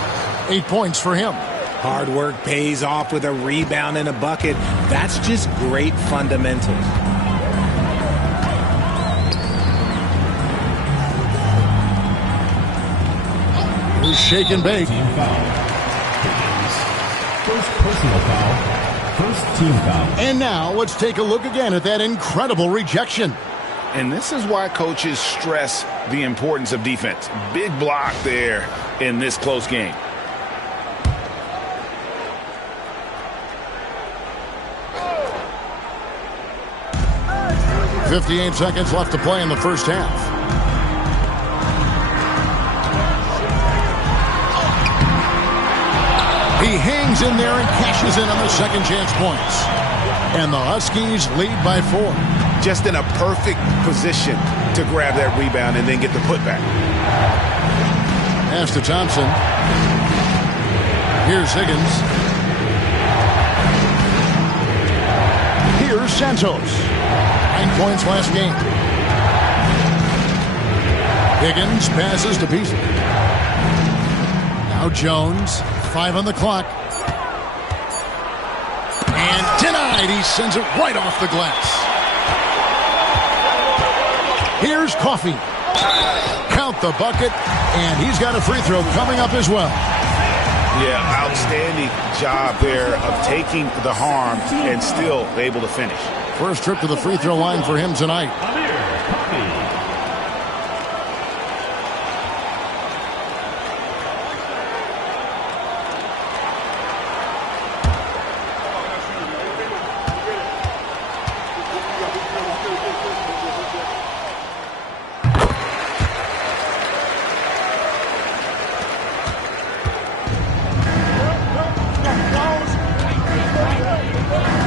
8 points for him. Hard work pays off with a rebound and a bucket. That's just great fundamentals. Here's Shake and Bake. Team foul. First personal foul. First team foul. And now let's take a look again at that incredible rejection. And this is why coaches stress the importance of defense. Big block there in this close game. 58 seconds left to play in the first half. He hangs in there and cashes in on the second chance points. And the Huskies lead by 4. Just in a perfect position to grab that rebound and then get the putback. Pass to Thompson. Here's Higgins. Here's Santos. 9 points last game. Higgins passes to Beasley. Now Jones. 5 on the clock. And denied. right, he sends it right off the glass. Here's Coffey. Count the bucket, and he's got a free throw coming up as well. Yeah, outstanding job there of taking the harm and still able to finish. First trip to the free throw line for him tonight.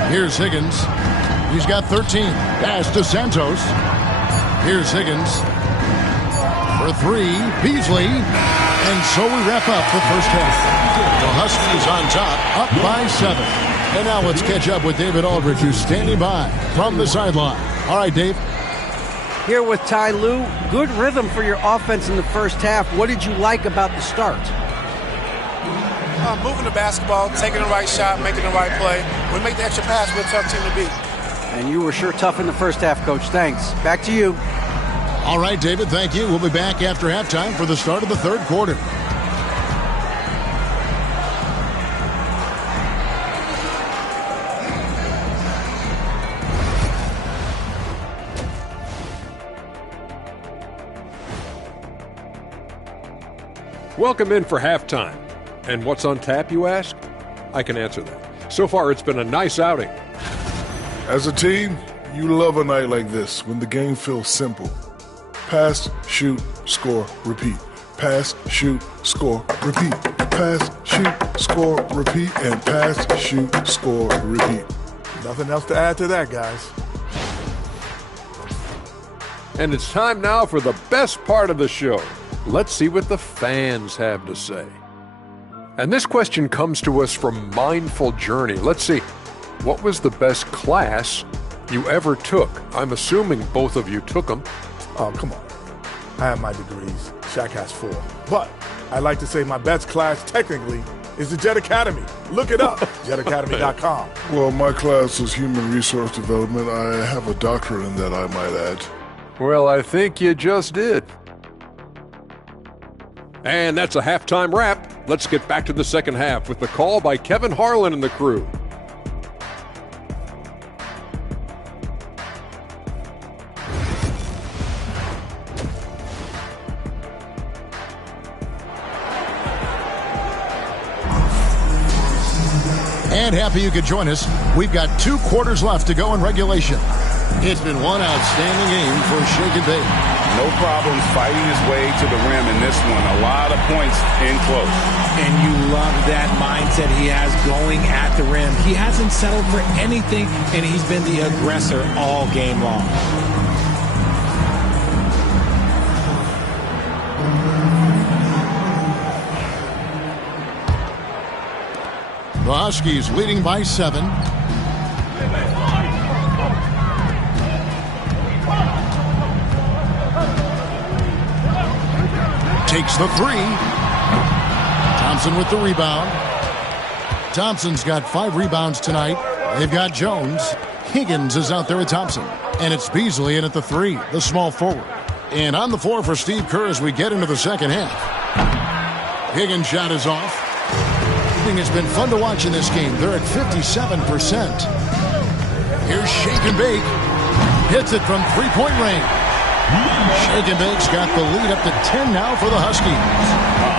Here's Higgins. He's got 13. Pass to Santos. Here's Higgins. For three, Beasley. And so we wrap up the first half. The Huskies on top, up by 7. And now let's catch up with David Aldridge, who's standing by from the sideline. All right, Dave. Here with Ty Lue. Good rhythm for your offense in the first half. What did you like about the start? Moving the basketball, taking the right shot, making the right play. When we make the extra pass, we're a tough team to beat. And you were sure tough in the first half, Coach. Thanks. Back to you. All right, David, thank you. We'll be back after halftime for the start of the third quarter. Welcome in for halftime. And what's on tap, you ask? I can answer that. So far, it's been a nice outing. As a team, you love a night like this when the game feels simple. Pass, shoot, score, repeat. Pass, shoot, score, repeat. Pass, shoot, score, repeat. And pass, shoot, score, repeat. Nothing else to add to that, guys. And it's time now for the best part of the show. Let's see what the fans have to say. And this question comes to us from Mindful Journey. Let's see. What was the best class you ever took? I'm assuming both of you took them. Oh, come on. I have my degrees. Shaq has 4. But I like to say my best class technically is the Jet Academy. Look it up. JetAcademy.com. Well, my class was human resource development. I have a doctorate in that, I might add. Well, I think you just did. And that's a halftime wrap. Let's get back to the second half with the call by Kevin Harlan and the crew. And happy you could join us. We've got 2 quarters left to go in regulation. It's been one outstanding game for Shake and Bake. No problems fighting his way to the rim in this one. A lot of points in close. And you love that mindset he has going at the rim. He hasn't settled for anything, and he's been the aggressor all game long. The Huskies leading by 7. Takes the 3. Thompson with the rebound. Thompson's got 5 rebounds tonight. They've got Jones. Higgins is out there with Thompson. And it's Beasley in at the 3, the small forward. And on the floor for Steve Kerr as we get into the second half. Higgins' shot is off. It's been fun to watch in this game. They're at 57%. Here's Shake and Bake. Hits it from three-point range. Shake and Bake's got the lead up to 10 now for the Huskies.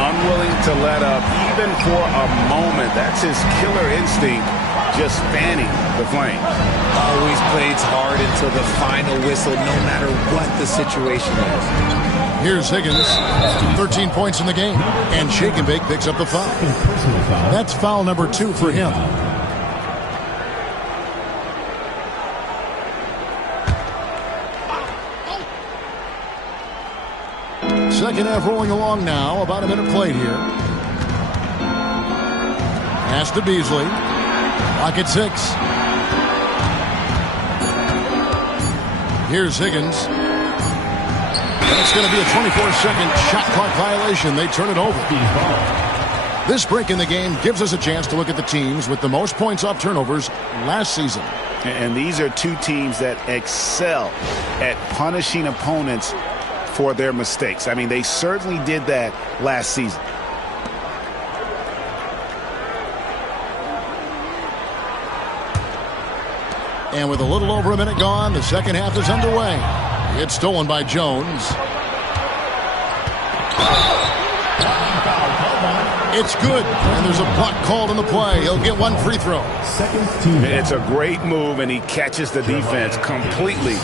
Unwilling to let up even for a moment. That's his killer instinct, just fanning the flame. Always plays hard until the final whistle, no matter what the situation is. Here's Higgins, 13 points in the game, and Shake and Bake picks up the foul. That's foul number 2 for him. Second half rolling along now, about a minute played here. Pass to Beasley. Clock at 6. Here's Higgins. That's going to be a 24-second shot clock violation. They turn it over. This break in the game gives us a chance to look at the teams with the most points off turnovers last season. And these are two teams that excel at punishing opponents for their mistakes. I mean, they certainly did that last season. And with a little over a minute gone, the second half is underway. It's stolen by Jones. It's good, and there's a block called on the play. He'll get one free throw. It's a great move, and he catches the defense completely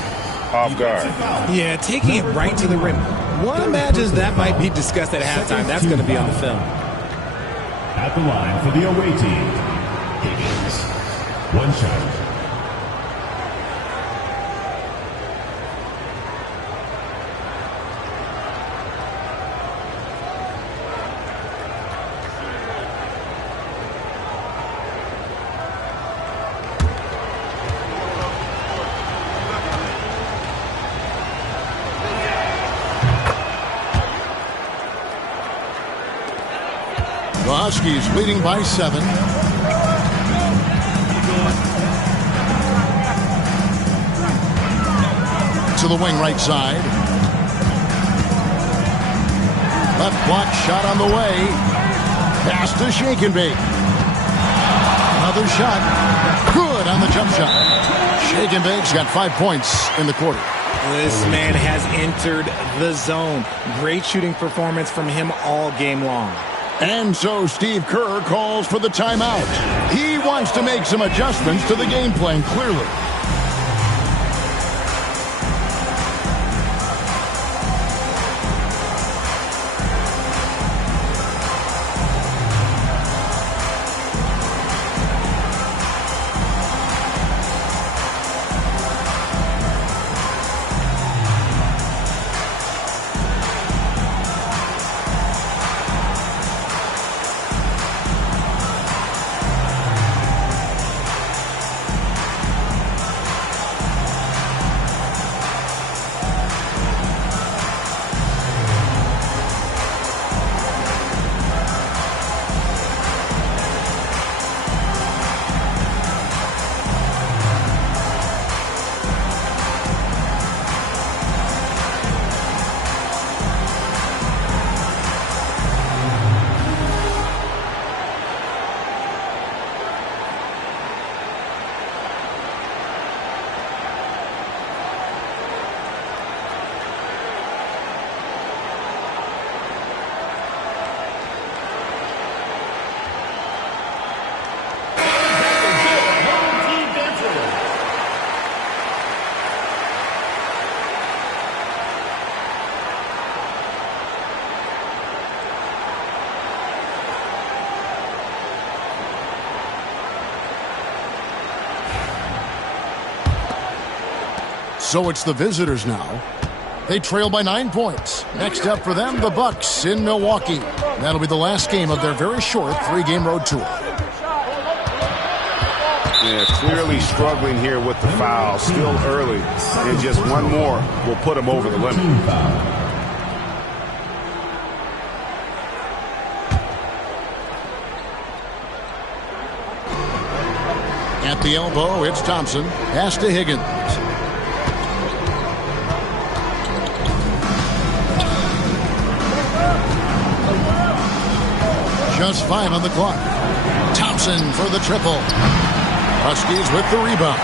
off guard. Yeah, taking it right to the rim. One imagines that might be discussed at halftime. That's going to be on the film. At the line for the away team, Higgins. One shot. The Huskies leading by 7. To the wing right side. Left block shot on the way. Pass to Shake and Bake. Another shot. Good on the jump shot. Shake and Bake's got 5 points in the quarter. This man has entered the zone. Great shooting performance from him all game long. And so Steve Kerr calls for the timeout. He wants to make some adjustments to the game plan, clearly. So it's the visitors now. They trail by 9 points. Next up for them, the Bucks in Milwaukee. That'll be the last game of their very short 3-game road tour. Yeah, clearly struggling here with the foul. Still early. And just one more will put them over the limit. At the elbow, it's Thompson. Pass to Higgins. Just 5 on the clock. Thompson for the triple. Huskies with the rebound.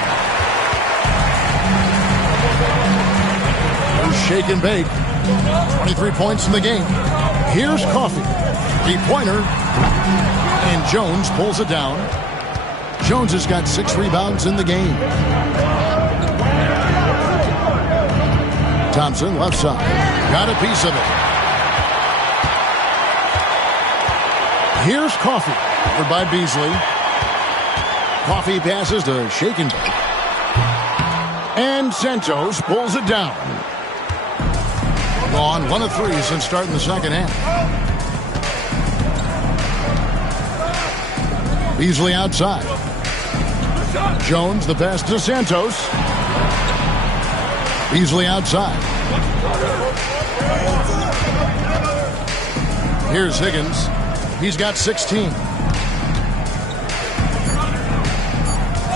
Shake and Bake. 23 points in the game. Here's Coffee. Three-pointer. And Jones pulls it down. Jones has got 6 rebounds in the game. Thompson left side. Got a piece of it. Here's Coffee, covered by Beasley. Coffee passes to Shake and Bake. And Santos pulls it down. Gone 1 of 3 since starting the second half. Beasley outside. Jones the pass to Santos. Beasley outside. Here's Higgins. He's got 16.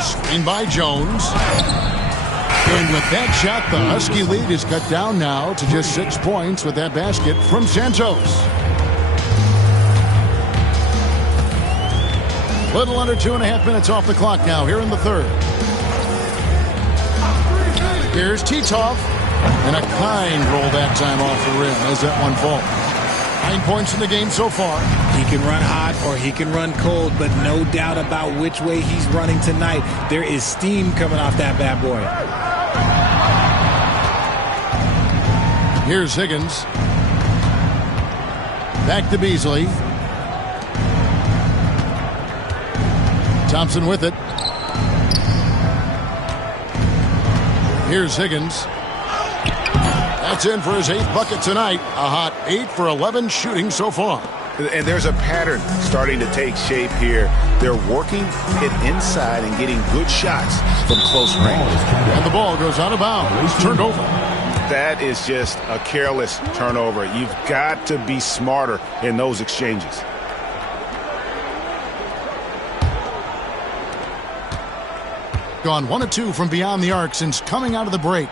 Screen by Jones. And with that shot, the Husky lead is cut down now to just 6 points with that basket from Santos. Little under 2.5 minutes off the clock now here in the third. Here's Titov. And a kind roll that time off the rim as that one falls. 9 points in the game so far. He can run hot or he can run cold, but no doubt about which way he's running tonight. There is steam coming off that bad boy. Here's Higgins. Back to Beasley. Thompson with it. Here's Higgins. That's in for his 8th bucket tonight. A hot 8 for 11 shooting so far. And there's a pattern starting to take shape here. They're working it inside and getting good shots from close range. And the ball goes out of bounds. Turned over. That is just a careless turnover. You've got to be smarter in those exchanges. Gone 1 of 2 from beyond the arc since coming out of the break.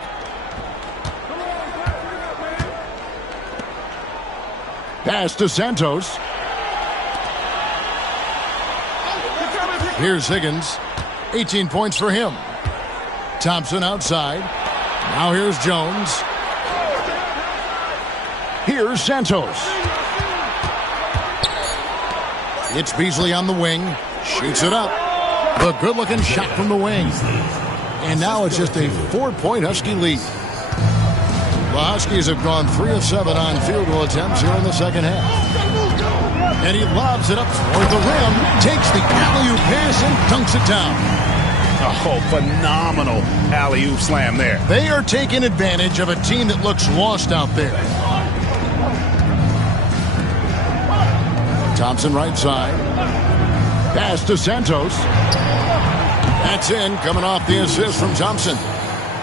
Pass to Santos. Here's Higgins. 18 points for him. Thompson outside. Now here's Jones. Here's Santos. It's Beasley on the wing. Shoots it up. The good-looking shot from the wing. And now it's just a 4-point Husky lead. The Huskies have gone 3 of 7 on field goal attempts here in the second half. And he lobs it up toward the rim, takes the alley-oop pass and dunks it down. Oh, phenomenal alley-oop slam there. They are taking advantage of a team that looks lost out there. Thompson right side. Pass to Santos. That's in, coming off the assist from Thompson.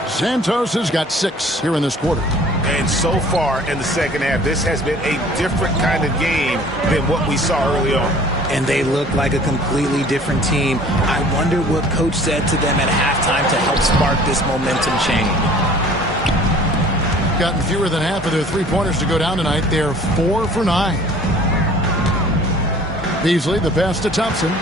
Santos has got 6 here in this quarter. And so far in the second half, this has been a different kind of game than what we saw early on. And they look like a completely different team. I wonder what coach said to them at halftime to help spark this momentum change. Gotten fewer than half of their three-pointers to go down tonight. They're 4 for 9. Beasley, the pass to Thompson.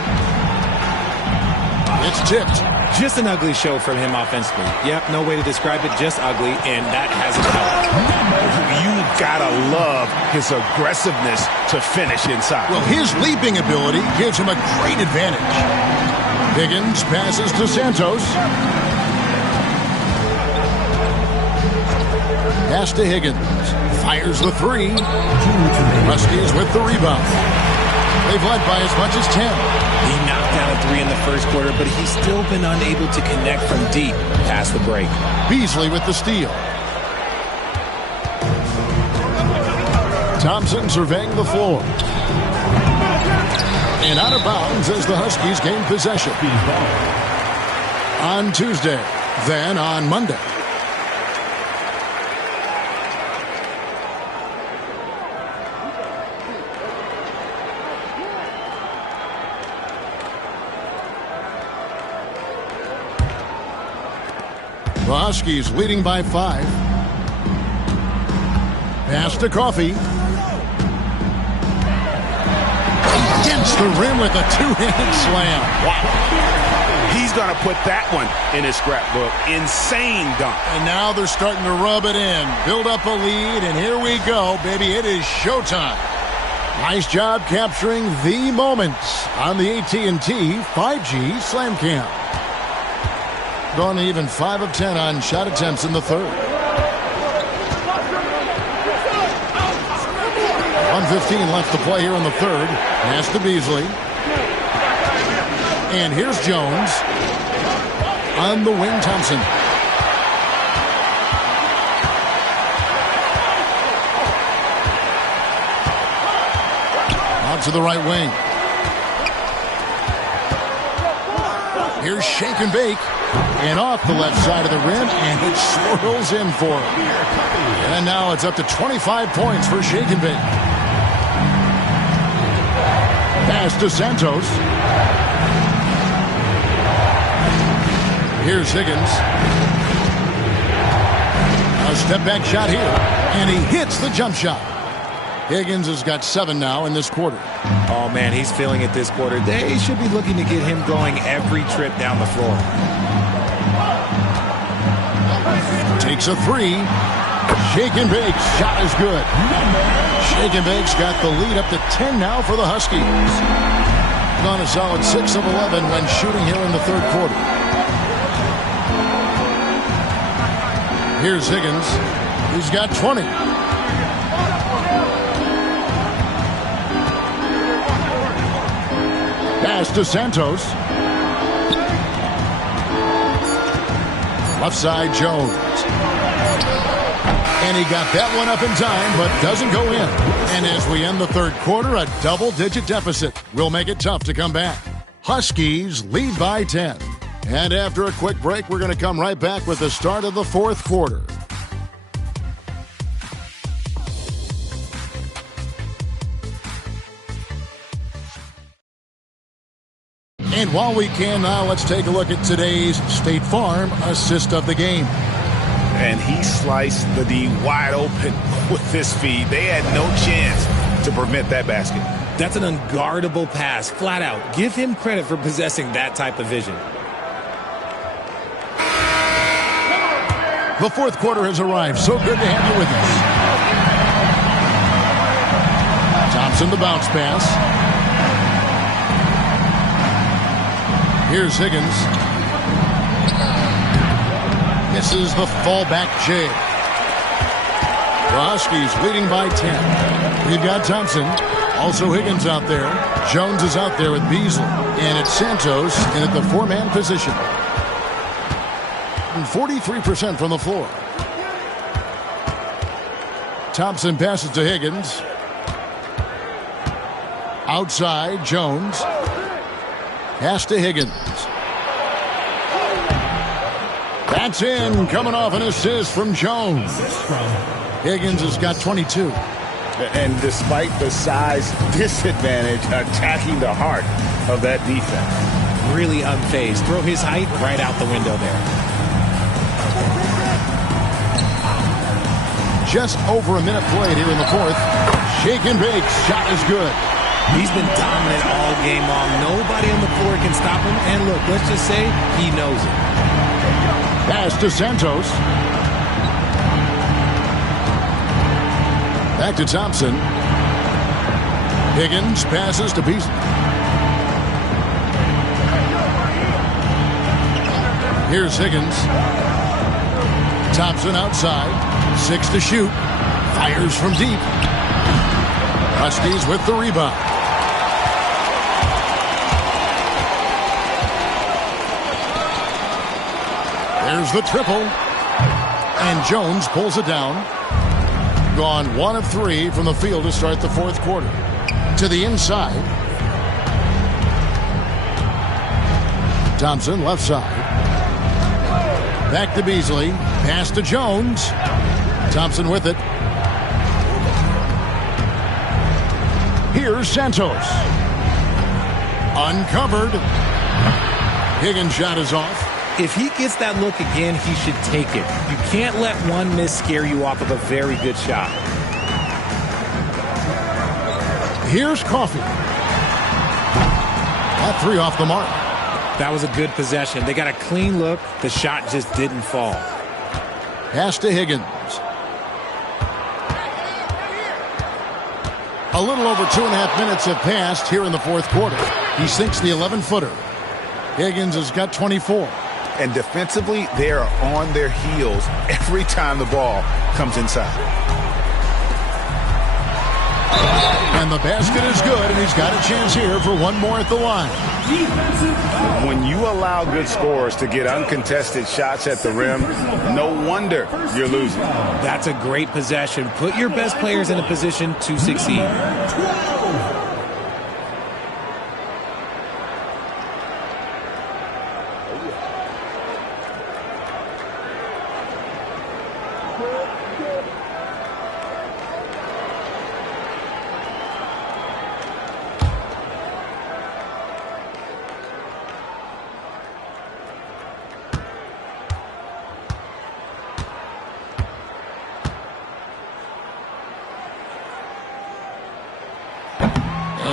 It's tipped. Just an ugly show from him offensively. Yep, no way to describe it, just ugly, and that hasn't helped. You gotta love his aggressiveness to finish inside. Well, his leaping ability gives him a great advantage. Higgins passes to Santos. Pass to Higgins. Fires the 3. Huskies with the rebound. They've led by as much as 10. He knocked down a 3 in the first quarter, but he's still been unable to connect from deep past the break. Beasley with the steal. Thompson surveying the floor. And out of bounds as the Huskies gain possession. On Tuesday, then on Monday. The Huskies leading by 5. Pass to Coffey. Against the rim with a 2-handed slam. Wow. He's going to put that one in his scrapbook. Insane dunk. And now they're starting to rub it in. Build up a lead, and here we go, baby. It is showtime. Nice job capturing the moments on the AT&T 5G Slam Cam. Gone even 5 of 10 on shot attempts in the third. 1:15 left to play here in the third. Pass to Beasley. And here's Jones. On the wing, Thompson. Out to the right wing. Here's shake and bake. And off the left side of the rim, and it swirls in for him. And now it's up to 25 points for Shake and Bake. Pass to Santos. Here's Higgins. A step back shot here. And he hits the jump shot. Higgins has got 7 now in this quarter. Oh, man, he's feeling it this quarter. They should be looking to get him going every trip down the floor. Takes a 3. Shake and bake. Shot is good. Shake and bake's got the lead up to 10 now for the Huskies. On a solid 6 of 11 when shooting here in the third quarter. Here's Higgins. He's got 20. Pass to Santos. Left side, Jones. And he got that one up in time, but doesn't go in. And as we end the third quarter, a double-digit deficit will make it tough to come back. Huskies lead by 10. And after a quick break, we're going to come right back with the start of the fourth quarter. And while we can now, let's take a look at today's State Farm assist of the game. And he sliced the D wide open with his feet. They had no chance to prevent that basket. That's an unguardable pass, flat out. Give him credit for possessing that type of vision. The fourth quarter has arrived. So good to have you with us. Thompson, the bounce pass. Here's Higgins. Misses the fallback jam. The Huskies leading by 10. We've got Thompson. Also Higgins out there. Jones is out there with Beasley. And it's Santos in at the 4-man position. And 43% from the floor. Thompson passes to Higgins. Outside, Jones. Pass to Higgins. That's in, coming off an assist from Jones. Higgins has got 22. And despite the size disadvantage, attacking the heart of that defense. Really unfazed. Throw his height right out the window there. Just over a minute played here in the fourth. Shake and bake. Shot is good. He's been dominant all game long. Nobody on the floor can stop him. And look, let's just say he knows it. Pass to Santos. Back to Thompson. Higgins passes to Beasley. Here's Higgins. Thompson outside. 6 to shoot. Fires from deep. Huskies with the rebound. There's the triple. And Jones pulls it down. Gone 1 of 3 from the field to start the fourth quarter. To the inside. Thompson left side. Back to Beasley. Pass to Jones. Thompson with it. Here's Santos. Uncovered. Higgins' shot is off. If he gets that look again, he should take it. You can't let one miss scare you off of a very good shot. Here's Coffey. That 3 off the mark. That was a good possession. They got a clean look. The shot just didn't fall. Pass to Higgins. A little over 2.5 minutes have passed here in the fourth quarter. He sinks the 11-footer. Higgins has got 24. And defensively, they are on their heels every time the ball comes inside. And the basket is good, and he's got a chance here for one more at the line. When you allow good scorers to get uncontested shots at the rim, no wonder you're losing. That's a great possession. Put your best players in a position to succeed.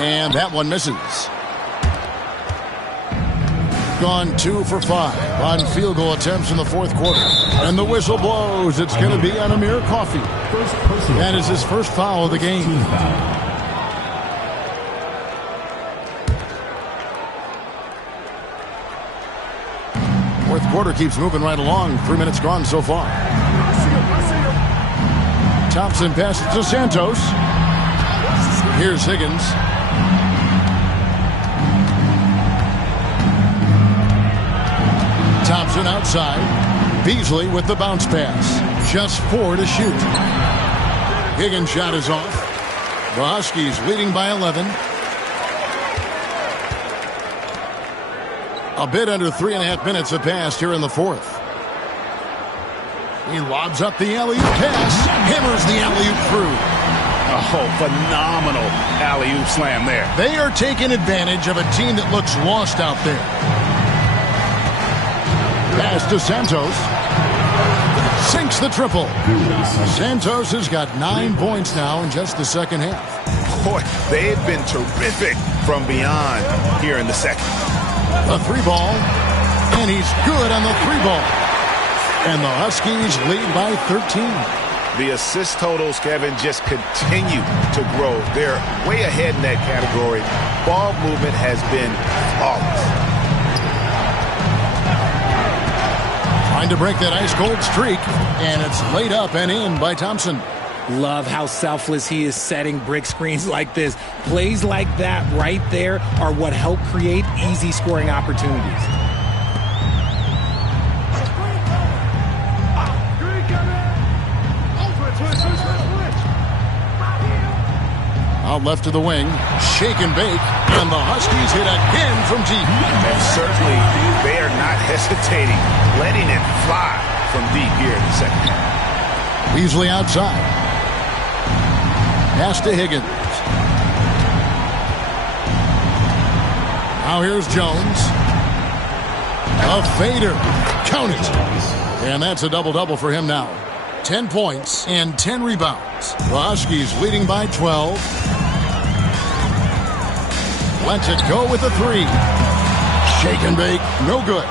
And that one misses. Gone 2 for 5 on field goal attempts in the fourth quarter. And the whistle blows. It's going to be on Amir Coffey. That is his first foul of the game. Fourth quarter keeps moving right along. 3 minutes gone so far. Thompson passes to Santos. Here's Higgins. Thompson outside. Beasley with the bounce pass. Just 4 to shoot. Higgins' shot is off. The Huskies leading by 11. A bit under 3.5 minutes have passed here in the fourth. He lobs up the alley-oop pass. Hammers the alley-oop through. Oh, phenomenal alley-oop slam there. They are taking advantage of a team that looks lost out there. Pass to Santos. Sinks the triple. Santos has got 9 points now in just the second half. Boy, they've been terrific from beyond here in the second. A 3-ball. And he's good on the 3-ball. And the Huskies lead by 13. The assist totals, Kevin, just continue to grow. They're way ahead in that category. Ball movement has been flawless. Trying to break that ice-cold streak, and it's laid up and in by Thompson. Love how selfless he is setting brick screens like this. Plays like that right there are what help create easy scoring opportunities. Out left to the wing, shake and bake, and the Huskies hit again from deep. And certainly they are not hesitating, letting it fly from deep here in the second half. Beasley outside. Pass to Higgins. Now here's Jones. A fader. Count it. And that's a double-double for him now. 10 points and 10 rebounds. The Huskies leading by 12. Lets it go with a 3. Shake and bake. No good.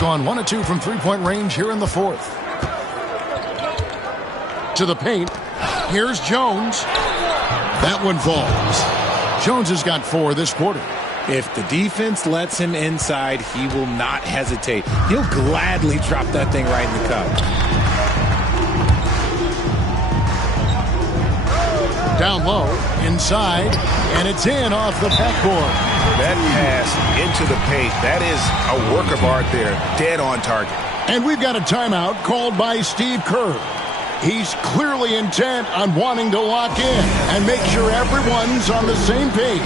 Gone 1 of 2 from three-point range here in the fourth. To the paint. Here's Jones. That one falls. Jones has got 4 this quarter. If the defense lets him inside, he will not hesitate. He'll gladly drop that thing right in the cup. Down low, inside, and it's in off the backboard. That pass into the paint, that is a work of art there, dead on target. And we've got a timeout called by Steve Kerr. He's clearly intent on wanting to lock in and make sure everyone's on the same page.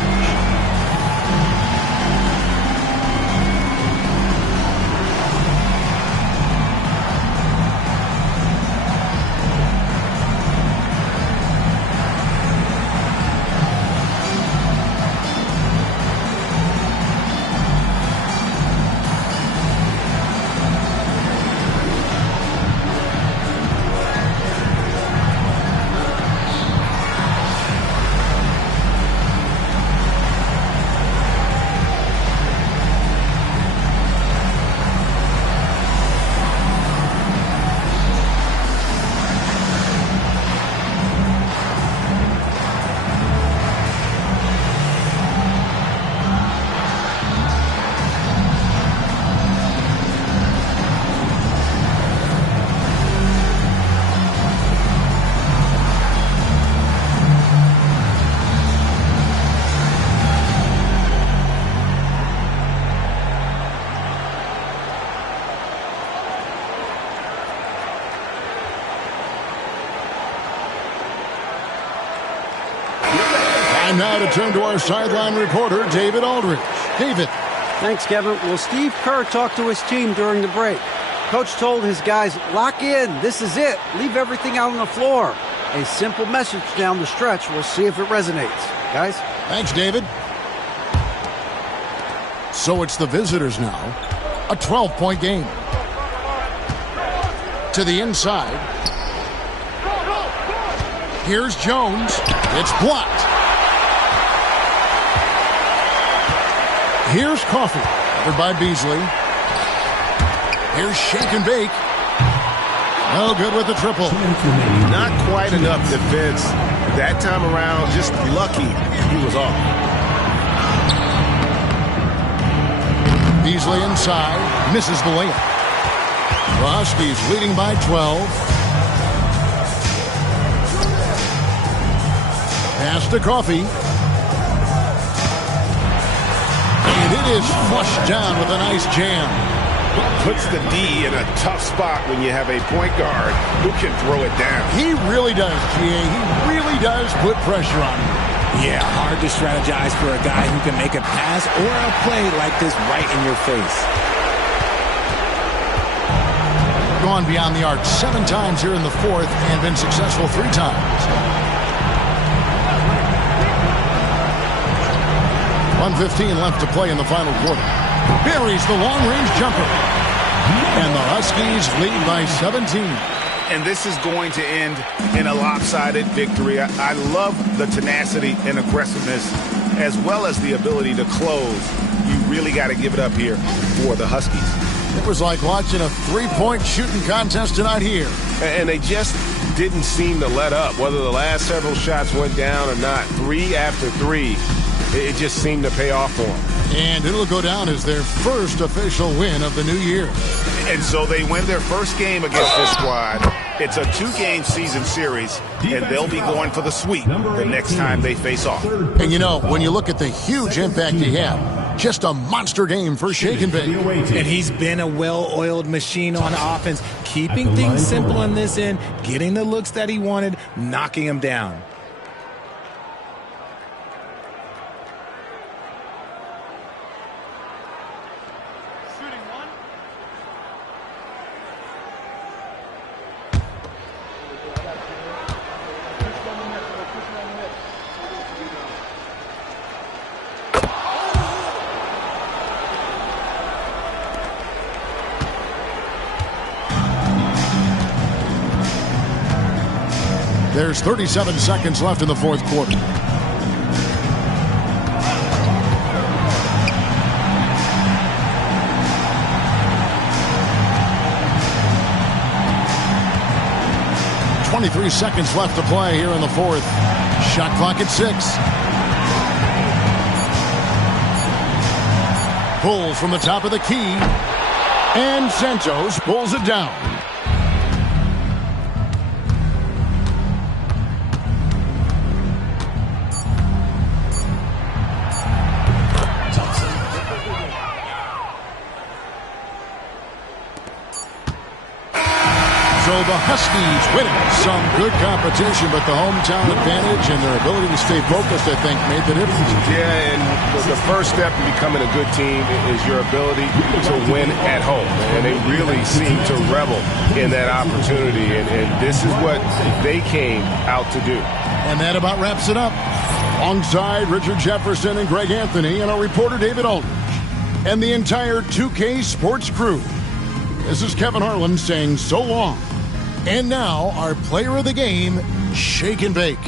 Now to turn to our sideline reporter, David Aldridge. David. Thanks, Kevin. Well, Steve Kerr talked to his team during the break. Coach told his guys, lock in. This is it. Leave everything out on the floor. A simple message down the stretch. We'll see if it resonates. Guys? Thanks, David. So it's the visitors now. A 12-point game. To the inside. Here's Jones. It's blocked. Here's Coffee, covered by Beasley. Here's Shake and Bake. No good with the triple. Not quite enough defense that time around. Just lucky he was off. Beasley inside, misses the layup. The Huskies leading by 12. Pass to Coffee. And it is flushed down with a nice jam. Puts the D in a tough spot when you have a point guard who can throw it down. He really does, GA. He really does put pressure on him. Yeah, hard to strategize for a guy who can make a pass or a play like this right in your face. Gone beyond the arc 7 times here in the fourth and been successful 3 times. 1:15 left to play in the final quarter. Buries the long-range jumper. And the Huskies lead by 17. And this is going to end in a lopsided victory. I love the tenacity and aggressiveness as well as the ability to close. You really got to give it up here for the Huskies. It was like watching a 3-point shooting contest tonight here. And they just didn't seem to let up. Whether the last several shots went down or not, 3 after 3, it just seemed to pay off for them. And it'll go down as their first official win of the new year. And so they win their first game against this squad. It's a 2-game season series, and they'll be going for the sweep the next time they face off. And you know, when you look at the huge impact he had, just a monster game for Shake and Bake. And he's been a well-oiled machine on offense, keeping things simple on this end, getting the looks that he wanted, knocking him down. There's 37 seconds left in the fourth quarter. .23 seconds left to play here in the fourth. Shot clock at 6. Pulls from the top of the key. And Santos pulls it down. So the Huskies winning. Some good competition, but the hometown advantage and their ability to stay focused, I think, made the difference. Yeah, and the first step in becoming a good team is your ability to win at home. And they really seem to revel in that opportunity, and this is what they came out to do. And that about wraps it up. Alongside Richard Jefferson and Greg Anthony and our reporter David Aldridge and the entire 2K Sports crew, this is Kevin Harlan saying so long. And now, our player of the game, Shake and Bake.